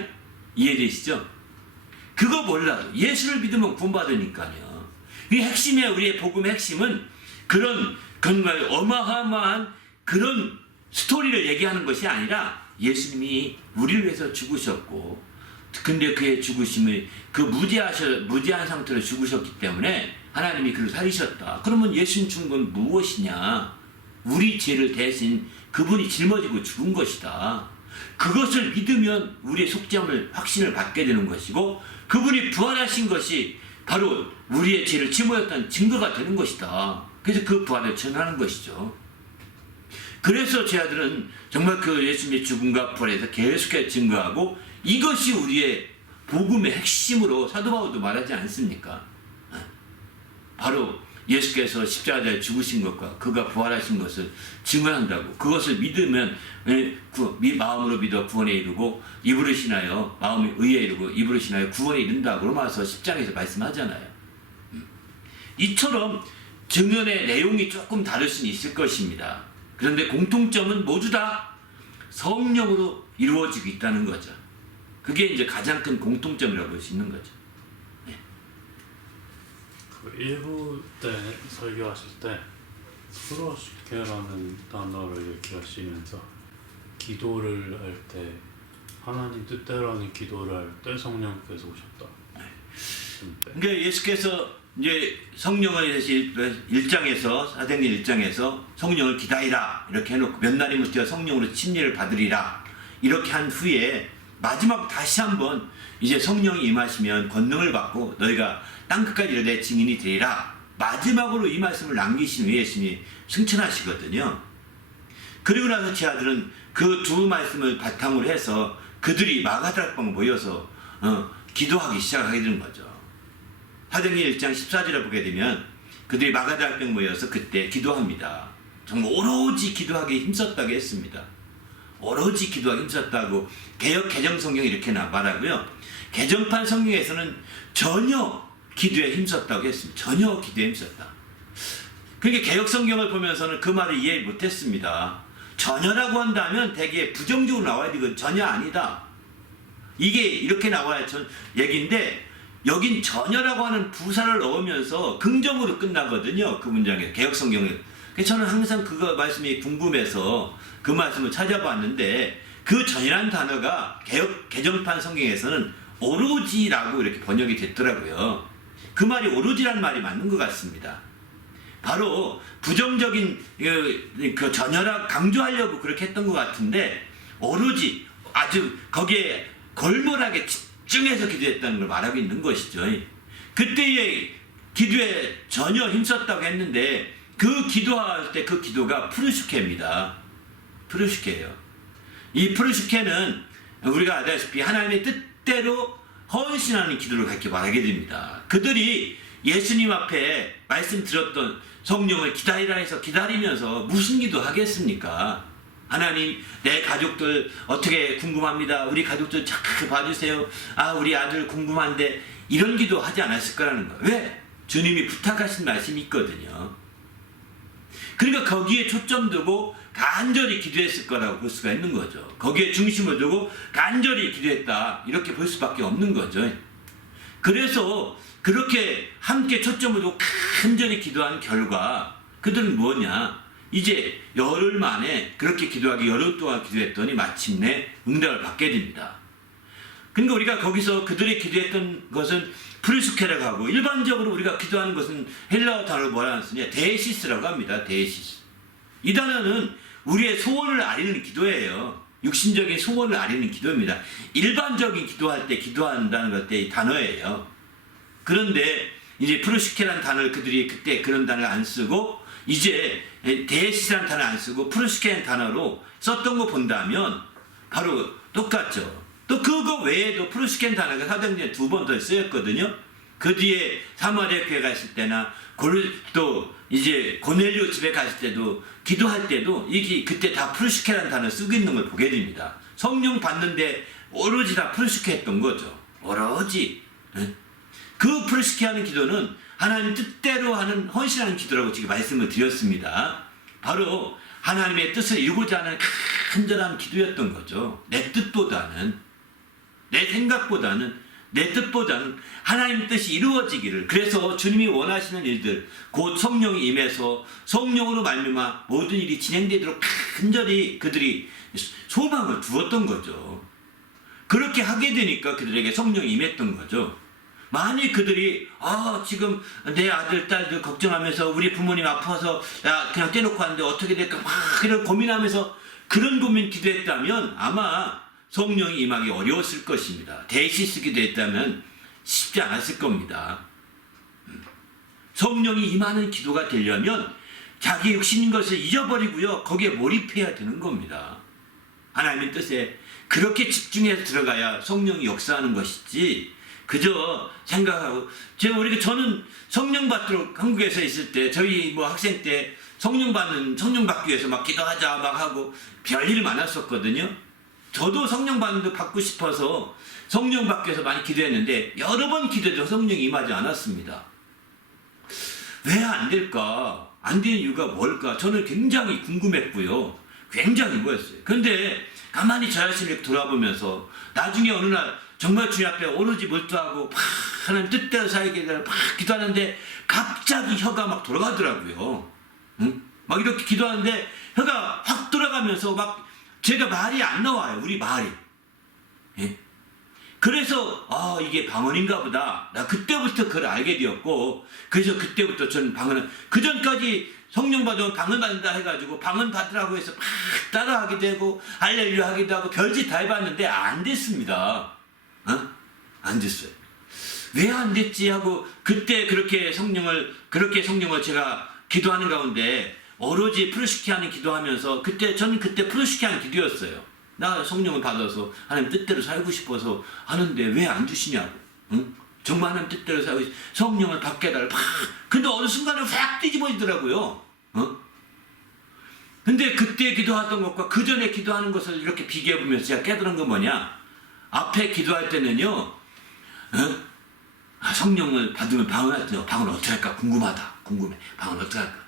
이해되시죠? 그거 몰라도 예수를 믿으면 구원받으니까요. 이 핵심의 우리의 복음의 핵심은 그런 정말 어마어마한 그런 스토리를 얘기하는 것이 아니라 예수님이 우리를 위해서 죽으셨고 근데 그의 죽으심을 그 무지한 상태로 죽으셨기 때문에 하나님이 그를 살리셨다. 그러면 예수님 죽은 건 무엇이냐? 우리 죄를 대신 그분이 짊어지고 죽은 것이다. 그것을 믿으면 우리의 속죄함을 확신을 받게 되는 것이고 그분이 부활하신 것이 바로 우리의 죄를 짊어졌다는 증거가 되는 것이다. 그래서 그 부활을 전하는 것이죠. 그래서 제 아들은 정말 그 예수님의 죽음과 부활에서 계속해서 증거하고 이것이 우리의 복음의 핵심으로 사도 바울도 말하지 않습니까? 바로 예수께서 십자가에 죽으신 것과 그가 부활하신 것을 증언한다고 그것을 믿으면 마음으로 믿어 구원에 이르고 입으로 신하여 마음이 의에 이르고 입으로 신하여 구원에 이른다고 로마서 10장에서 말씀하잖아요. 이처럼 증언의 내용이 조금 다를 수는 있을 것입니다. 그런데 공통점은 모두 다 성령으로 이루어지고 있다는 거죠. 그게 이제 가장 큰 공통점이라고 볼 수 있는 거죠. 그 1부 때 설교하실 때 프로시케라는 단어를 얘기하시면서 기도를 할 때 하나님 뜻대로 하는 기도를 할 때 성령께서 오셨다. 그러니까 예수께서 이제 성령에 대해서 1장에서 사도행전 1장에서 성령을 기다리라 이렇게 해놓고 몇 날이면 뛰어 성령으로 침례를 받으리라 이렇게 한 후에 마지막 다시 한번 이제 성령이 임하시면 권능을 받고 너희가 땅끝까지 내 증인이 되리라 마지막으로 이 말씀을 남기신 후에 예수님이 승천하시거든요. 그리고 나서 제 아들은 그 두 말씀을 바탕으로 해서 그들이 마가다락방 모여서 기도하기 시작하게 되는 거죠. 사도행전 1장 14절에 보게 되면 그들이 마가다 앞에 모여서 그때 기도합니다. 정말 오로지 기도하기에 힘썼다고 했습니다. 오로지 기도하기 힘썼다고 개역 개정 성경이 이렇게 말하고요. 개정판 성경에서는 전혀 기도에 힘썼다고 했습니다. 전혀 기도에 힘썼다. 그러니까 개역 성경을 보면서는 그 말을 이해 못했습니다. 전혀라고 한다면 되게 부정적으로 나와야 되고 전혀 아니다. 이게 이렇게 나와야 얘기인데 여긴 전혀라고 하는 부사를 넣으면서 긍정으로 끝나거든요. 그 문장에 개역 성경을. 그래서 저는 항상 그거 말씀이 궁금해서 그 말씀을 찾아봤는데 그 전이라는 단어가 개정판 성경에서는 오로지라고 이렇게 번역이 됐더라고요. 그 말이 오로지라는 말이 맞는 것 같습니다. 바로 부정적인 그 전혀라 강조하려고 그렇게 했던 것 같은데 오로지 아주 거기에 걸몰하게 집중해서 기도했다는 걸 말하고 있는 것이죠. 그때의 기도에 전혀 힘썼다고 했는데 그 기도할 때 그 기도가 프루슈케입니다. 프루슈케예요. 이 프루슈케는 우리가 알다시피 하나님의 뜻대로 헌신하는 기도를 그렇게 말하게 됩니다. 그들이 예수님 앞에 말씀 들었던 성령을 기다리라 해서 기다리면서 무슨 기도 하겠습니까? 하나님, 내 가족들 어떻게 궁금합니다. 우리 가족들 착하게 봐주세요. 아, 우리 아들 궁금한데 이런 기도 하지 않았을 거라는 거예요. 왜? 주님이 부탁하신 말씀이 있거든요. 그러니까 거기에 초점 두고 간절히 기도했을 거라고 볼 수가 있는 거죠. 거기에 중심을 두고 간절히 기도했다. 이렇게 볼 수밖에 없는 거죠. 그래서 그렇게 함께 초점을 두고 간절히 기도한 결과 그들은 뭐냐? 이제 열흘 만에 그렇게 기도하기 열흘 동안 기도했더니 마침내 응답을 받게 됩니다. 그러니까 우리가 거기서 그들이 기도했던 것은 프리스케라고 하고 일반적으로 우리가 기도하는 것은 헬라어 단어로 뭐라고 쓰냐? 데시스라고 합니다. 데시스. 이 단어는 우리의 소원을 아리는 기도예요. 육신적인 소원을 아리는 기도입니다. 일반적인 기도할 때 기도한다는 것때 이 단어예요. 그런데 이제 프루시케라는 단어를 그들이 그때 그런 단어를 안 쓰고 이제 데시라는 단어를 안 쓰고 프루시케라는 단어로 썼던 거 본다면 바로 똑같죠. 또 그거 외에도 프루시케라는 단어가 사도행전에 2번 더 쓰였거든요. 그 뒤에 사마리아 교회 갔을 때나 또 이제 고넬료 집에 갔을 때도 기도할 때도 이게 그때 다 프루시케라는 단어 쓰고 있는 걸 보게 됩니다. 성령 받는데 오로지 다 프루시케 했던 거죠. 오로지. 그 프루시케 하는 기도는 하나님 뜻대로 하는 헌신하는 기도라고 지금 말씀을 드렸습니다. 바로 하나님의 뜻을 이루고자 하는 간절한 기도였던 거죠. 내 뜻보다는, 내 생각보다는, 내 뜻보다는 하나님 뜻이 이루어지기를. 그래서 주님이 원하시는 일들, 곧 성령이 임해서 성령으로 말미암아 모든 일이 진행되도록 간절히 그들이 소망을 두었던 거죠. 그렇게 하게 되니까 그들에게 성령이 임했던 거죠. 만일 그들이 지금 내 아들 딸들 걱정하면서 우리 부모님 아파서 그냥 떼놓고 왔는데 어떻게 될까 막 이런 고민하면서 그런 고민 기도했다면 아마 성령이 임하기 어려웠을 것입니다. 데시스 기도했다면 쉽지 않았을 겁니다. 성령이 임하는 기도가 되려면 자기 육신인 것을 잊어버리고요. 거기에 몰입해야 되는 겁니다. 하나님의 뜻에 그렇게 집중해서 들어가야 성령이 역사하는 것이지 그저 생각하고 저는 성령 받도록 한국에서 있을 때 저희 학생 때 성령 받기 위해서 막 기도하자 막 하고 별일 많았었거든요. 저도 성령 받고 싶어서 성령 받기 위해서 많이 기도했는데 여러 번 기도해도 성령이 임하지 않았습니다. 왜 안 될까? 안 되는 이유가 뭘까? 저는 굉장히 궁금했고요. 굉장히 뭐였어요. 그런데 가만히 저 자신을 돌아보면서 나중에 어느 날 정말 주님 앞에 오로지 몰두하고 막 하나님 뜻대로 살게 되고 막 기도하는데 갑자기 혀가 막 돌아가더라고요. 막 이렇게 기도하는데 혀가 확 돌아가면서 막 제가 말이 안 나와요. 우리 말이. 예? 그래서 이게 방언인가 보다. 나 그때부터 그걸 알게 되었고 그래서 그때부터 저는 방언을 그 전까지 성령 받으면 방언 받는다 해가지고 방언 받으라고 해서 막 따라하게 되고 할렐루야 하기도 하고 별짓 다 해봤는데 안 됐습니다. 안 됐어요. 왜 안 됐지 하고 그때 그렇게 성령을 제가 기도하는 가운데 오로지 프루시케 하는 기도하면서 저는 그때 프루시케 하는 기도였어요. 나 성령을 받아서 하나님 뜻대로 살고 싶어서 하는데 왜 안 주시냐고. 정말 하나님 뜻대로 살고 성령을 받게 해달라. 근데 어느 순간에 확 뒤집어지더라고요. 근데 그때 기도하던 것과 그 전에 기도하는 것을 이렇게 비교해보면서 제가 깨달은 건 뭐냐. 앞에 기도할 때는요, 성령을 받으면 방언 어떻게 할까 궁금해. 방언 어떻게 할까.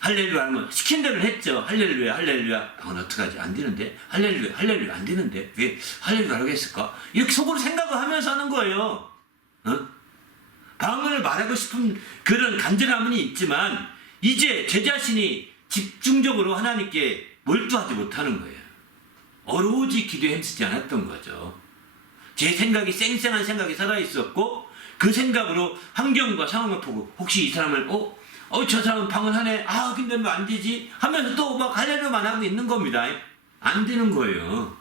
할렐루야 하는 거 시킨 대로 했죠. 할렐루야 방언 어떻게 하지? 안 되는데. 할렐루야 안 되는데. 왜 할렐루야 하라고 했을까? 이렇게 속으로 생각을 하면서 하는 거예요. 방언을 말하고 싶은 그런 간절함은 있지만 이제 제 자신이 집중적으로 하나님께 몰두하지 못하는 거예요. 오로지 기도에 힘쓰지 않았던 거죠. 제 생각이 쌩쌩한 생각이 살아있었고 그 생각으로 환경과 상황을 보고 혹시 이 사람을 저 사람은 방언하네. 근데 왜 안 되지? 하면서 또 막 할렐루야만 하고 있는 겁니다. 안 되는 거예요.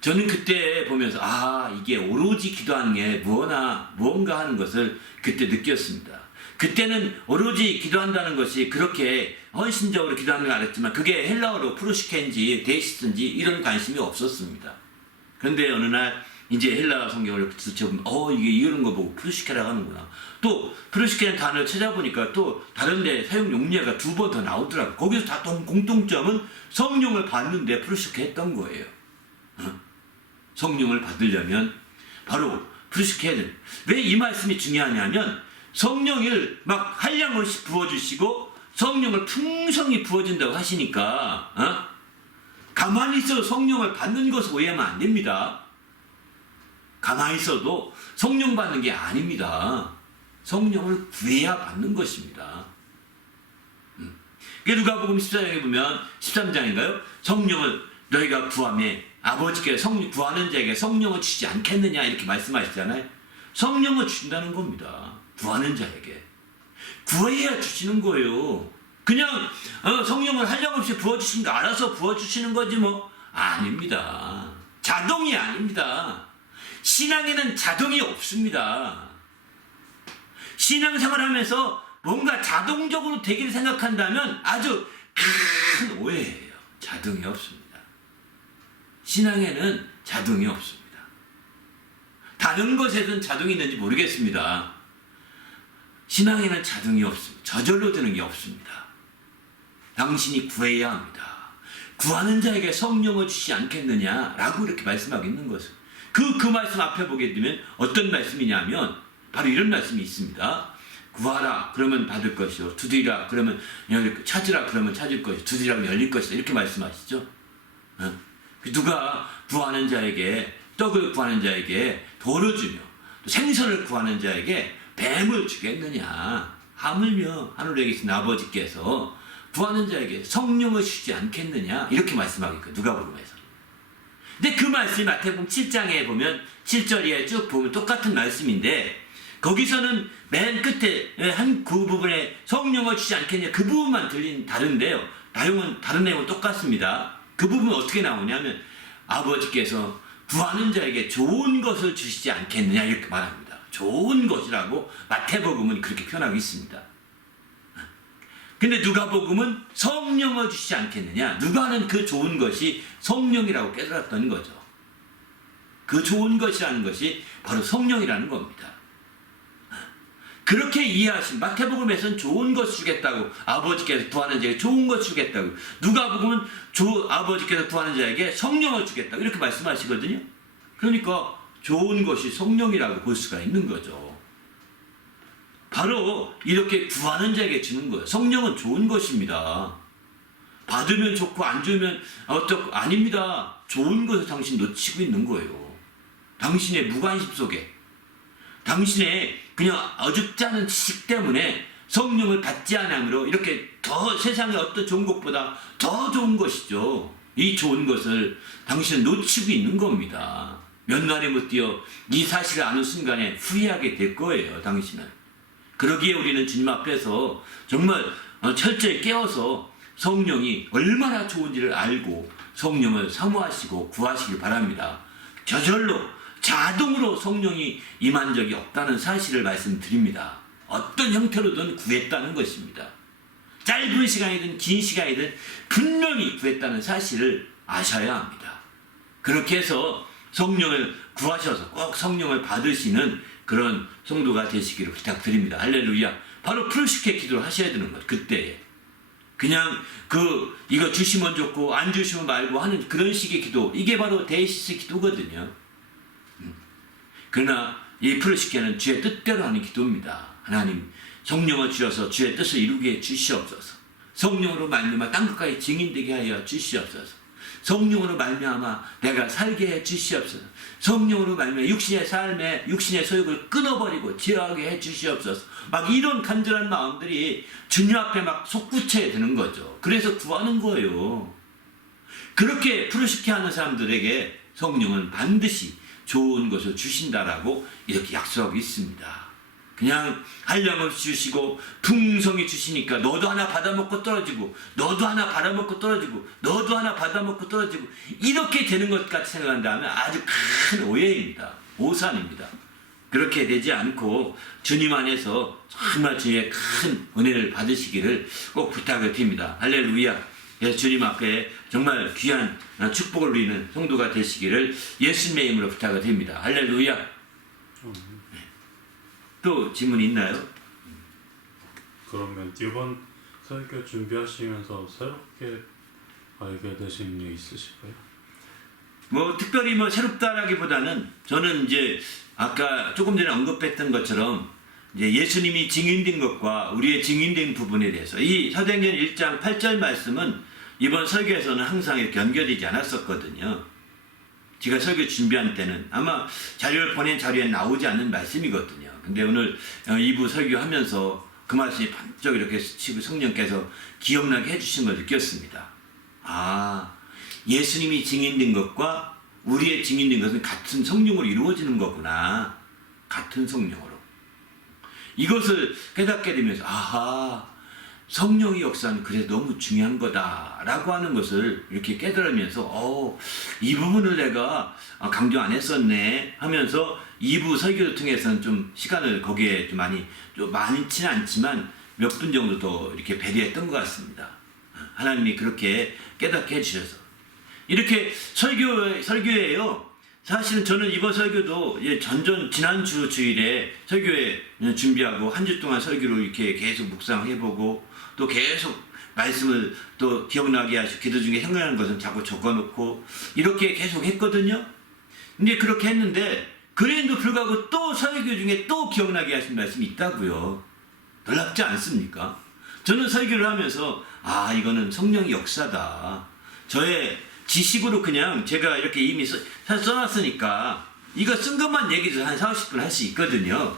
저는 그때 보면서 이게 오로지 기도하는 게 무언가 하는 것을 그때 느꼈습니다. 그때는 오로지 기도한다는 것이 그렇게 헌신적으로 기도하는 건 알았지만 그게 헬라어로 프루시케인지 데이시스인지 이런 관심이 없었습니다. 그런데 어느 날 이제 헬라 성경을 들춰보면 이게 이런 거 보고 프루시케라고 하는구나. 또 프루시케라는 단어를 찾아보니까 또 다른 데 사용 용례가 2번 더 나오더라고요. 거기서 다 공통점은 성령을 받는데 프루시케 했던 거예요. 성령을 받으려면 바로 프루시케 해야 돼. 왜 이 말씀이 중요하냐면 성령을 막 한량없이 부어주시고 성령을 풍성히 부어준다고 하시니까 가만히 있어도 성령을 받는 것을 오해하면 안 됩니다. 가만히 있어도 성령 받는 게 아닙니다. 성령을 구해야 받는 것입니다. 누가복음 14장에 보면 13장인가요? 성령을 너희가 구하매 아버지께서 성령 구하는 자에게 성령을 주지 않겠느냐 이렇게 말씀하시잖아요. 성령을 주신다는 겁니다. 구하는 자에게 구해야 주시는 거예요. 그냥 성령을 한량없이 부어주시는 거 알아서 부어주시는 거지 뭐 아닙니다. 자동이 아닙니다. 신앙에는 자동이 없습니다. 신앙생활하면서 뭔가 자동적으로 되기를 생각한다면 아주 큰 오해예요. 자동이 없습니다. 신앙에는 자동이 없습니다. 다른 것에는 자동이 있는지 모르겠습니다. 신앙에는 자동이 없습니다. 저절로 되는 게 없습니다. 당신이 구해야 합니다. 구하는 자에게 성령을 주시지 않겠느냐라고 이렇게 말씀하고 있는 것을. 그 말씀 앞에 보게 되면 어떤 말씀이냐면 바로 이런 말씀이 있습니다. 구하라 그러면 받을 것이요. 두드리라 그러면 찾으라 그러면 찾을 것이요. 두드리라 그러면 열릴 것이다. 이렇게 말씀하시죠. 누가 구하는 자에게 떡을 구하는 자에게 돌을 주며 또 생선을 구하는 자에게 뱀을 주겠느냐. 하물며 하늘에 계신 아버지께서 구하는 자에게 성령을 주지 않겠느냐. 이렇게 말씀하고 있거든요. 누가복음에서. 근데 그 말씀이 마태복음 7장에 보면 7절 이하에 쭉 보면 똑같은 말씀인데 거기서는 맨 끝에 그 부분에 성령을 주지 않겠냐 그 부분만 다른데요. 다른 내용은 똑같습니다. 그 부분은 어떻게 나오냐면 아버지께서 구하는 자에게 좋은 것을 주시지 않겠느냐 이렇게 말합니다. 좋은 것이라고 마태복음은 그렇게 표현하고 있습니다. 근데 누가복음은 성령을 주시지 않겠느냐. 누가는 그 좋은 것이 성령이라고 깨달았던 거죠. 그 좋은 것이라는 것이 바로 성령이라는 겁니다. 그렇게 이해하신 마태복음에서는 좋은 것을 주겠다고 아버지께서 구하는 자에게 좋은 것을 주겠다고 누가복음은 아버지께서 구하는 자에게 성령을 주겠다고 이렇게 말씀하시거든요. 그러니까 좋은 것이 성령이라고 볼 수가 있는 거죠. 바로 이렇게 구하는 자에게 주는 거예요. 성령은 좋은 것입니다. 받으면 좋고 안 주면 아닙니다. 좋은 것을 당신 놓치고 있는 거예요. 당신의 무관심 속에 당신의 그냥 어줍지 않은 지식 때문에 성령을 받지 않으므로 이렇게 더 세상의 어떤 좋은 것보다 더 좋은 것이죠. 이 좋은 것을 당신은 놓치고 있는 겁니다. 몇 날에 못 뛰어 이 사실을 아는 순간에 후회하게 될 거예요. 당신은. 그러기에 우리는 주님 앞에서 정말 철저히 깨어서 성령이 얼마나 좋은지를 알고 성령을 사모하시고 구하시길 바랍니다. 저절로 자동으로 성령이 임한 적이 없다는 사실을 말씀드립니다. 어떤 형태로든 구했다는 것입니다. 짧은 시간이든 긴 시간이든 분명히 구했다는 사실을 아셔야 합니다. 그렇게 해서 성령을 구하셔서 꼭 성령을 받으시는 그런 성도가 되시기를 부탁드립니다. 할렐루야. 바로 프로시케 기도를 하셔야 되는 거예요. 그때에. 그냥 이거 주시면 좋고 안 주시면 말고 하는 그런 식의 기도, 이게 바로 데이시스 기도거든요. 그러나 이 프로시케는 주의 뜻대로 하는 기도입니다. 하나님, 성령을 주셔서 주의 뜻을 이루게 해 주시옵소서. 성령으로 말미암아 땅끝까지 증인되게 하여 주시옵소서. 성령으로 말미암아 내가 살게 해 주시옵소서. 성령으로 말미암아 육신의 소욕을 끊어버리고 제어하게 해 주시옵소서. 막 이런 간절한 마음들이 주님 앞에 막 솟구쳐야 되는 거죠. 그래서 구하는 거예요. 그렇게 프로시케 하는 사람들에게 성령은 반드시 좋은 것을 주신다라고 이렇게 약속하고 있습니다. 그냥 한량없이 주시고 풍성히 주시니까 너도 하나 받아먹고 떨어지고 너도 하나 받아먹고 떨어지고 너도 하나 받아먹고 떨어지고 이렇게 되는 것 같이 생각한다면 아주 큰 오해입니다. 오산입니다. 그렇게 되지 않고 주님 안에서 정말 주의 큰 은혜를 받으시기를 꼭 부탁을 드립니다. 할렐루야. 주님 앞에 정말 귀한 축복을 누리는 성도가 되시기를 예수님의 이름으로 부탁을 드립니다. 할렐루야. 또 질문이 있나요? 그러면 이번 설교 준비하시면서 새롭게 알게 되신 일 있으실까요? 뭐 특별히 새롭다라기보다는 저는 이제 아까 조금 전에 언급했던 것처럼 이제 예수님이 증인된 것과 우리의 증인된 부분에 대해서 이 사도행전 1장 8절 말씀은 이번 설교에서는 항상 이렇게 연결되지 않았었거든요. 제가 설교 준비한 때는 아마 자료를 보낸 자료에 나오지 않는 말씀이거든요. 근데 오늘 2부 설교하면서 그 말씀이 반짝 이렇게 스치고 성령께서 기억나게 해주신 걸 느꼈습니다. 아, 예수님이 증인된 것과 우리의 증인된 것은 같은 성령으로 이루어지는 거구나. 같은 성령으로. 이것을 깨닫게 되면서 아하, 성령의 역사는 그래서 너무 중요한 거다라고 하는 것을 이렇게 깨달으면서 이 부분을 내가 강조 안 했었네 하면서 2부 설교를 통해서는 좀 시간을 거기에 좀 많지는 않지만 몇 분 정도 더 이렇게 배려했던 것 같습니다. 하나님이 그렇게 깨닫게 해주셔서 이렇게 설교예요. 사실은 저는 이번 설교도 지난주 주일에 설교에 준비하고 한 주 동안 설교로 이렇게 계속 묵상해보고 또 계속 말씀을 또 기억나게 하시고 기도 중에 생각나는 것은 자꾸 적어놓고 이렇게 계속 했거든요. 근데 그렇게 했는데 그래도 불구하고 또 설교 중에 또 기억나게 하신 말씀이 있다고요. 놀랍지 않습니까? 저는 설교를 하면서 이거는 성령의 역사다. 저의 지식으로 그냥 제가 이렇게 이미 써놨으니까 이거 쓴 것만 얘기해서 한 40분 할 수 있거든요.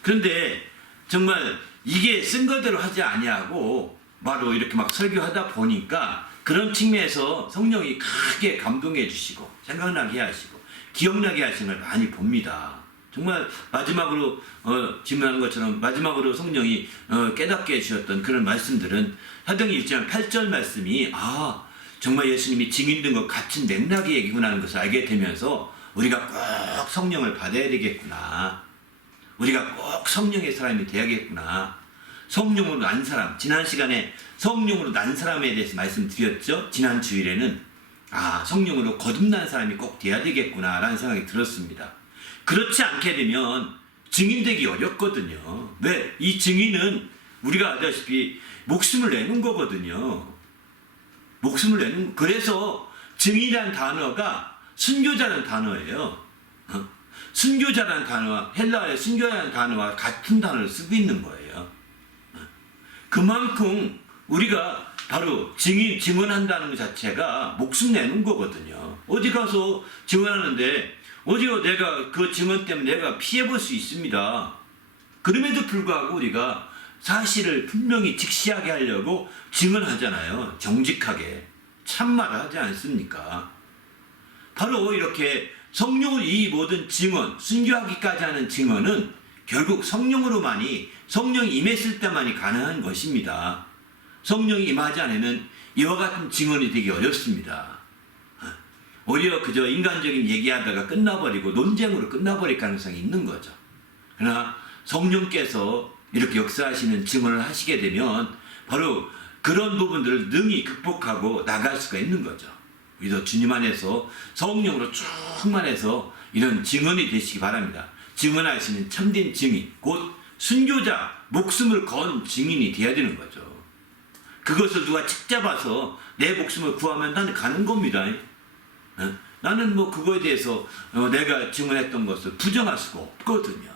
그런데 정말 이게 쓴 거대로 하지 아니하고 바로 이렇게 막 설교하다 보니까 그런 측면에서 성령이 크게 감동해 주시고 생각나게 하시고 기억나게 하시는 걸 많이 봅니다. 정말 마지막으로 질문한 것처럼 마지막으로 성령이 깨닫게 해주셨던 그런 말씀들은 사도행전 1장 8절 말씀이 정말 예수님이 증인된 것 같은 맥락의 얘기구나 하는 것을 알게 되면서 우리가 꼭 성령을 받아야 되겠구나. 우리가 꼭 성령의 사람이 되야겠구나. 성령으로 난 사람, 지난 시간에 성령으로 난 사람에 대해서 말씀드렸죠. 지난 주일에는 성령으로 거듭난 사람이 꼭 돼야 되겠구나 라는 생각이 들었습니다. 그렇지 않게 되면 증인되기 어렵거든요. 왜? 이 증인은 우리가 알다시피 목숨을 내는 거거든요. 그래서 증인이라는 단어가 순교자라는 단어예요. 순교자라는 단어와 헬라어의 순교자라는 단어와 같은 단어를 쓰고 있는 거예요. 그만큼 우리가 바로 증언한다는 것 자체가 목숨 내는 거거든요. 어디 가서 증언하는데 어디가 내가 그 증언 때문에 내가 피해볼 수 있습니다. 그럼에도 불구하고 우리가 사실을 분명히 직시하게 하려고 증언하잖아요. 정직하게 참말을 하지 않습니까? 바로 이렇게 성령을 이 모든 증언, 순교하기까지 하는 증언은 결국 성령으로만이 성령이 임했을 때만이 가능한 것입니다. 성령이 임하지 않으면 이와 같은 증언이 되기 어렵습니다. 오히려 그저 인간적인 얘기하다가 끝나버리고 논쟁으로 끝나버릴 가능성이 있는 거죠. 그러나 성령께서 이렇게 역사하시는 증언을 하시게 되면 바로 그런 부분들을 능히 극복하고 나갈 수가 있는 거죠. 우리도 주님 안에서 성령으로 충만해서 이런 증언이 되시기 바랍니다. 증언하시는 참된 증인, 곧 순교자, 목숨을 건 증인이 돼야 되는 거죠. 그것을 누가 책잡아서 내 목숨을 구하면 나는 가는 겁니다. 나는 뭐 그거에 대해서 내가 증언했던 것을 부정할 수가 없거든요.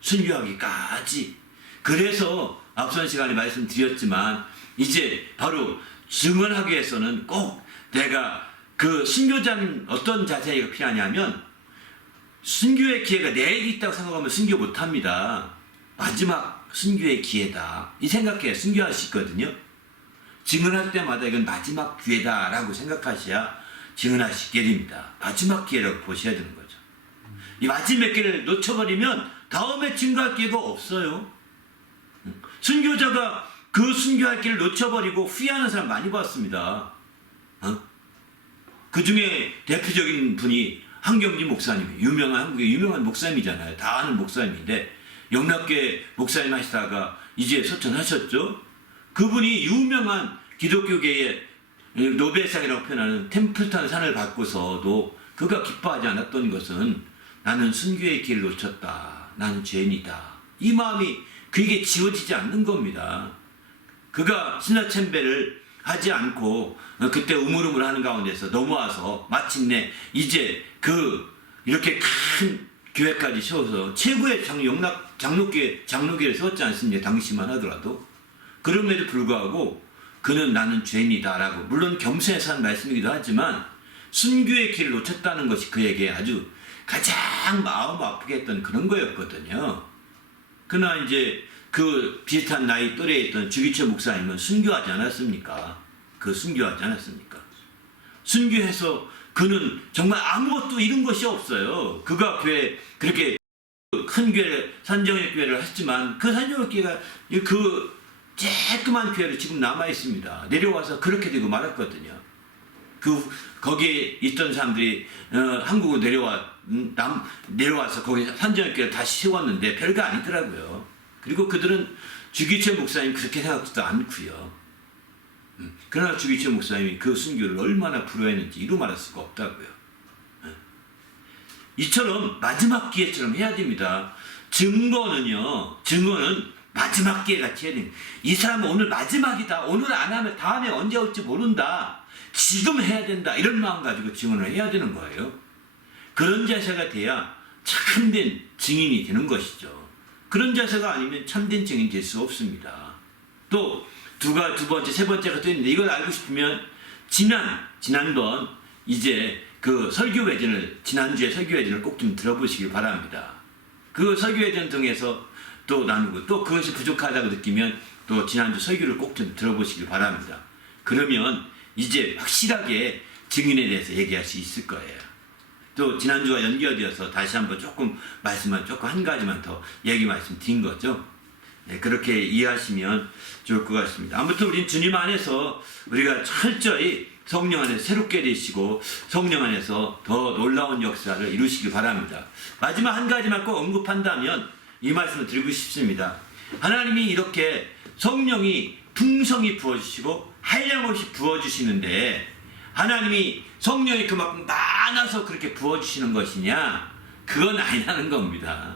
순교하기까지. 그래서 앞선 시간에 말씀드렸지만 이제 바로 증언하기 위해서는 꼭 내가 그 순교자는 어떤 자세가 필요하냐면 순교의 기회가 내일 있다고 생각하면 순교 못합니다. 마지막 순교의 기회다. 이 생각해야 순교할 수 있거든요. 증언할 때마다 이건 마지막 기회다라고 생각하셔야 증언할 수 있게 됩니다. 마지막 기회라고 보셔야 되는 거죠. 이 마지막 기회를 놓쳐버리면 다음에 증거할 기회가 없어요. 순교자가 그 순교할 기회를 놓쳐버리고 후회하는 사람 많이 봤습니다. 그 중에 대표적인 분이 한경지 목사님, 한국의 유명한 목사님이잖아요. 다 아는 목사님인데 영락교회 목사님 하시다가 이제 소천하셨죠. 그분이 유명한 기독교계의 노벨상이라고 표현하는 템플턴 상을 받고서도 그가 기뻐하지 않았던 것은 나는 순교의 길을 놓쳤다. 나는 죄인이다. 이 마음이 그에게 지워지지 않는 겁니다. 그가 신라챔배를 하지 않고 그때 우물우물하는 가운데서 넘어와서 마침내 이제 이렇게 큰 교회까지 세워서 최고의 장로교회를 세웠지 않습니까? 당시만 하더라도. 그럼에도 불구하고 그는 나는 죄인이다라고 물론 겸손해서 한 말씀이기도 하지만 순교의 길을 놓쳤다는 것이 그에게 아주 가장 마음 아프게 했던 그런 거였거든요. 그러나 이제 그 비슷한 나이 또래에 있던 주기철 목사님은 순교하지 않았습니까? 순교하지 않았습니까? 순교해서 그는 정말 아무것도 잃은 것이 없어요. 그가 그렇게 큰 교회, 산정의 교회를 했지만 그 산정의 교회가 그 쬐끄만 교회로 지금 남아 있습니다. 내려와서 그렇게 되고 말았거든요. 거기에 있던 사람들이 한국으로 내려와서 거기 산정의 교회를 다시 세웠는데 별거 아니더라고요. 그리고 그들은 주기철 목사님 그렇게 생각지도 않고요. 그러나 주기철 목사님이 그 순교를 얼마나 부러워했는지 이루 말할 수가 없다고요. 이처럼 마지막 기회처럼 해야 됩니다. 증거는 마지막 기회 같이 해야 됩니다. 이 사람은 오늘 마지막이다. 오늘 안 하면 다음에 언제 올지 모른다. 지금 해야 된다. 이런 마음 가지고 증언을 해야 되는 거예요. 그런 자세가 돼야 참된 증인이 되는 것이죠. 그런 자세가 아니면 참된 증인이 될 수 없습니다. 또 두 번째, 세 번째가 또 있는데 이걸 알고 싶으면 지난번 이제 그 지난주에 설교회전을 꼭 좀 들어보시길 바랍니다. 그 설교회전 통해서 또 나누고 또 그것이 부족하다고 느끼면 또 지난주 설교를 꼭 좀 들어보시길 바랍니다. 그러면 이제 확실하게 증인에 대해서 얘기할 수 있을 거예요. 또 지난주와 연결되어서 다시 한번 조금 한 가지만 더 말씀드린 거죠. 네, 그렇게 이해하시면 좋을 것 같습니다. 아무튼 우린 주님 안에서 우리가 철저히 성령 안에서 새롭게 되시고 성령 안에서 더 놀라운 역사를 이루시길 바랍니다. 마지막 한 가지만 꼭 언급한다면 이 말씀을 드리고 싶습니다. 하나님이 이렇게 성령이 풍성히 부어주시고 한량없이 부어주시는데 하나님이 성령이 그만큼 많아서 그렇게 부어주시는 것이냐? 그건 아니라는 겁니다.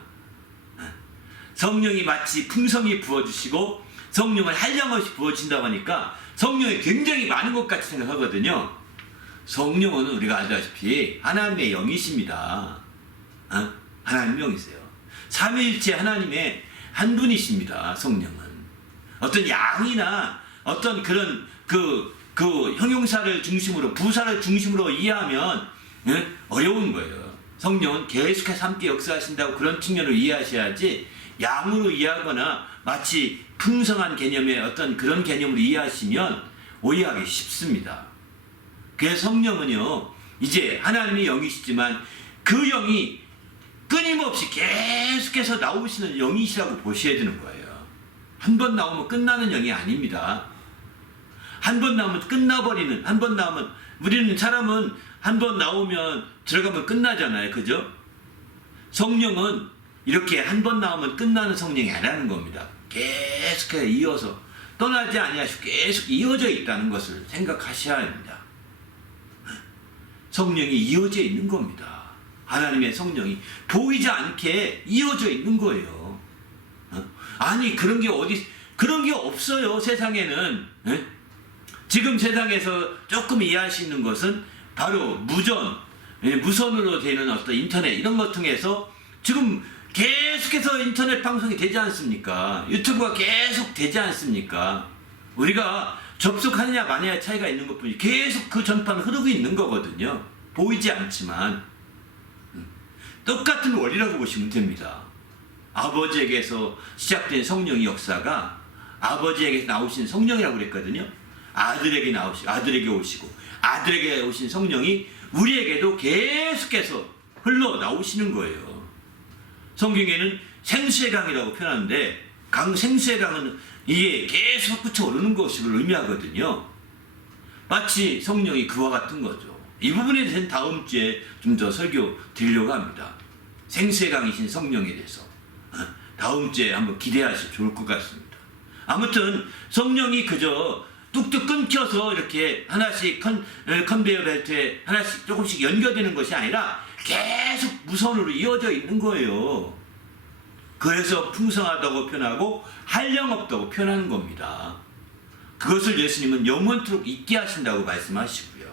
성령이 마치 풍성히 부어주시고 성령을 한량없이 부어주신다고 하니까 성령이 굉장히 많은 것 같이 생각하거든요. 성령은 우리가 알다시피 하나님의 영이십니다. 하나님의 영이세요. 삼위일체 하나님의 한 분이십니다. 성령은. 어떤 양이나 어떤 그런 형용사를 중심으로 부사를 중심으로 이해하면 어려운 거예요. 성령은 계속해서 함께 역사하신다고 그런 측면으로 이해하셔야지 양으로 이해하거나 마치 풍성한 개념의 어떤 그런 개념으로 이해하시면 오해하기 쉽습니다. 그래서 성령은요 이제 하나님의 영이시지만 그 영이 끊임없이 계속해서 나오시는 영이시라고 보셔야 되는 거예요. 한 번 나오면 끝나는 영이 아닙니다. 한 번 나오면 끝나버리는, 우리는 사람은 한 번 나오면 들어가면 끝나잖아요. 그죠? 성령은 이렇게 한 번 나오면 끝나는 성령이 아니라는 겁니다. 계속해서 이어서 떠나지 아니하시고 계속 이어져 있다는 것을 생각하셔야 합니다. 성령이 이어져 있는 겁니다. 하나님의 성령이 보이지 않게 이어져 있는 거예요. 아니 그런 게 없어요. 세상에는. 지금 세상에서 조금 이해할 수 있는 것은 바로 무선으로 되는 어떤 인터넷 이런 것 통해서 지금 계속해서 인터넷 방송이 되지 않습니까? 유튜브가 계속 되지 않습니까? 우리가 접속하느냐 마느냐의 차이가 있는 것뿐이지 계속 그 전파는 흐르고 있는 거거든요. 보이지 않지만 똑같은 원리라고 보시면 됩니다. 아버지에게서 시작된 성령의 역사가 아버지에게서 나오신 성령이라고 그랬거든요. 아들에게 오시고 아들에게 오신 성령이 우리에게도 계속해서 흘러 나오시는 거예요. 성경에는 생수의 강이라고 표현하는데 생수의 강은 이게 계속 솟구쳐오르는 것을 의미하거든요. 마치 성령이 그와 같은 거죠. 이 부분에 대해서는 다음 주에 좀 더 설교 드리려고 합니다. 생수의 강이신 성령에 대해서 다음 주에 한번 기대하시면 좋을 것 같습니다. 아무튼 성령이 그저 뚝뚝 끊겨서 이렇게 하나씩 컨베이어 벨트에 하나씩 조금씩 연결되는 것이 아니라 계속 무선으로 이어져 있는 거예요. 그래서 풍성하다고 표현하고 한량없다고 표현하는 겁니다. 그것을 예수님은 영원토록 있게 하신다고 말씀하시고요.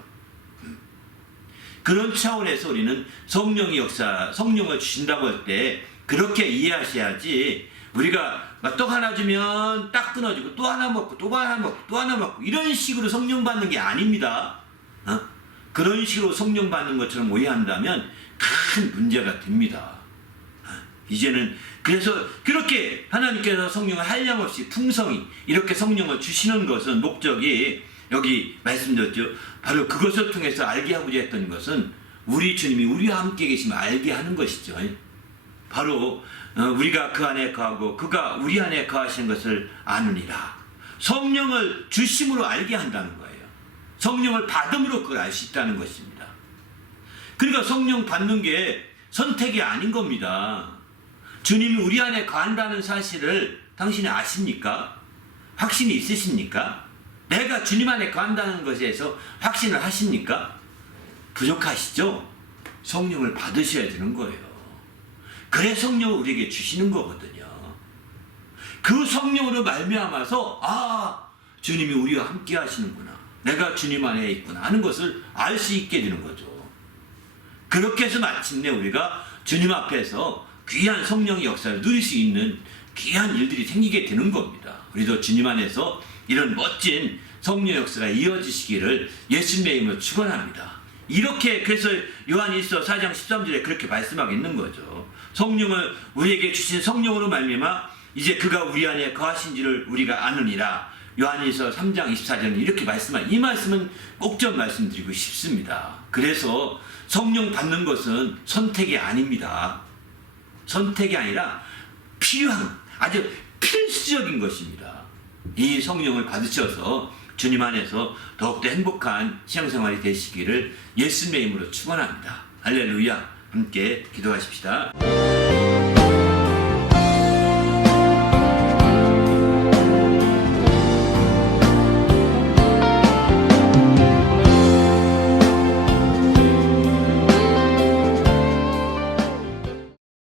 그런 차원에서 우리는 성령의 역사, 성령을 주신다고 할 때 그렇게 이해하셔야지 우리가 떡 하나 주면 딱 끊어지고 또 하나 먹고 또 하나 먹고 또 하나 먹고 이런 식으로 성령 받는 게 아닙니다. 그런 식으로 성령 받는 것처럼 오해한다면 큰 문제가 됩니다. 이제는 그래서 그렇게 하나님께서 성령을 한량없이 풍성히 이렇게 성령을 주시는 것은 목적이 여기 말씀드렸죠. 바로 그것을 통해서 알게 하고자 했던 것은 우리 주님이 우리와 함께 계시면 알게 하는 것이죠. 바로 우리가 그 안에 거하고 그가 우리 안에 거하시는 것을 아느니라. 성령을 주심으로 알게 한다는 거예요. 성령을 받음으로 그걸 알 수 있다는 것입니다. 그러니까 성령 받는 게 선택이 아닌 겁니다. 주님이 우리 안에 거한다는 사실을 당신이 아십니까? 확신이 있으십니까? 내가 주님 안에 거한다는 것에 대해서 확신을 하십니까? 부족하시죠? 성령을 받으셔야 되는 거예요. 그래 성령을 우리에게 주시는 거거든요. 그 성령으로 말미암아서 주님이 우리와 함께 하시는구나. 내가 주님 안에 있구나 하는 것을 알 수 있게 되는 거죠. 그렇게 해서 마침내 우리가 주님 앞에서 귀한 성령의 역사를 누릴 수 있는 귀한 일들이 생기게 되는 겁니다. 우리도 주님 안에서 이런 멋진 성령 역사가 이어지시기를 예수님의 이름으로 축원합니다. 이렇게 그래서 요한일서 4장 13절에 그렇게 말씀하고 있는 거죠. 성령을 우리에게 주신 성령으로 말미암아 이제 그가 우리 안에 거하신지를 우리가 아느니라. 요한일서 3장 24절은 이렇게 말씀한 이 말씀은 꼭 좀 말씀드리고 싶습니다. 그래서 성령 받는 것은 선택이 아닙니다. 선택이 아니라 필요한 아주 필수적인 것입니다. 이 성령을 받으셔서 주님 안에서 더욱더 행복한 신앙생활이 되시기를 예수님의 이름으로 축원합니다. 할렐루야. 함께 기도하십시다.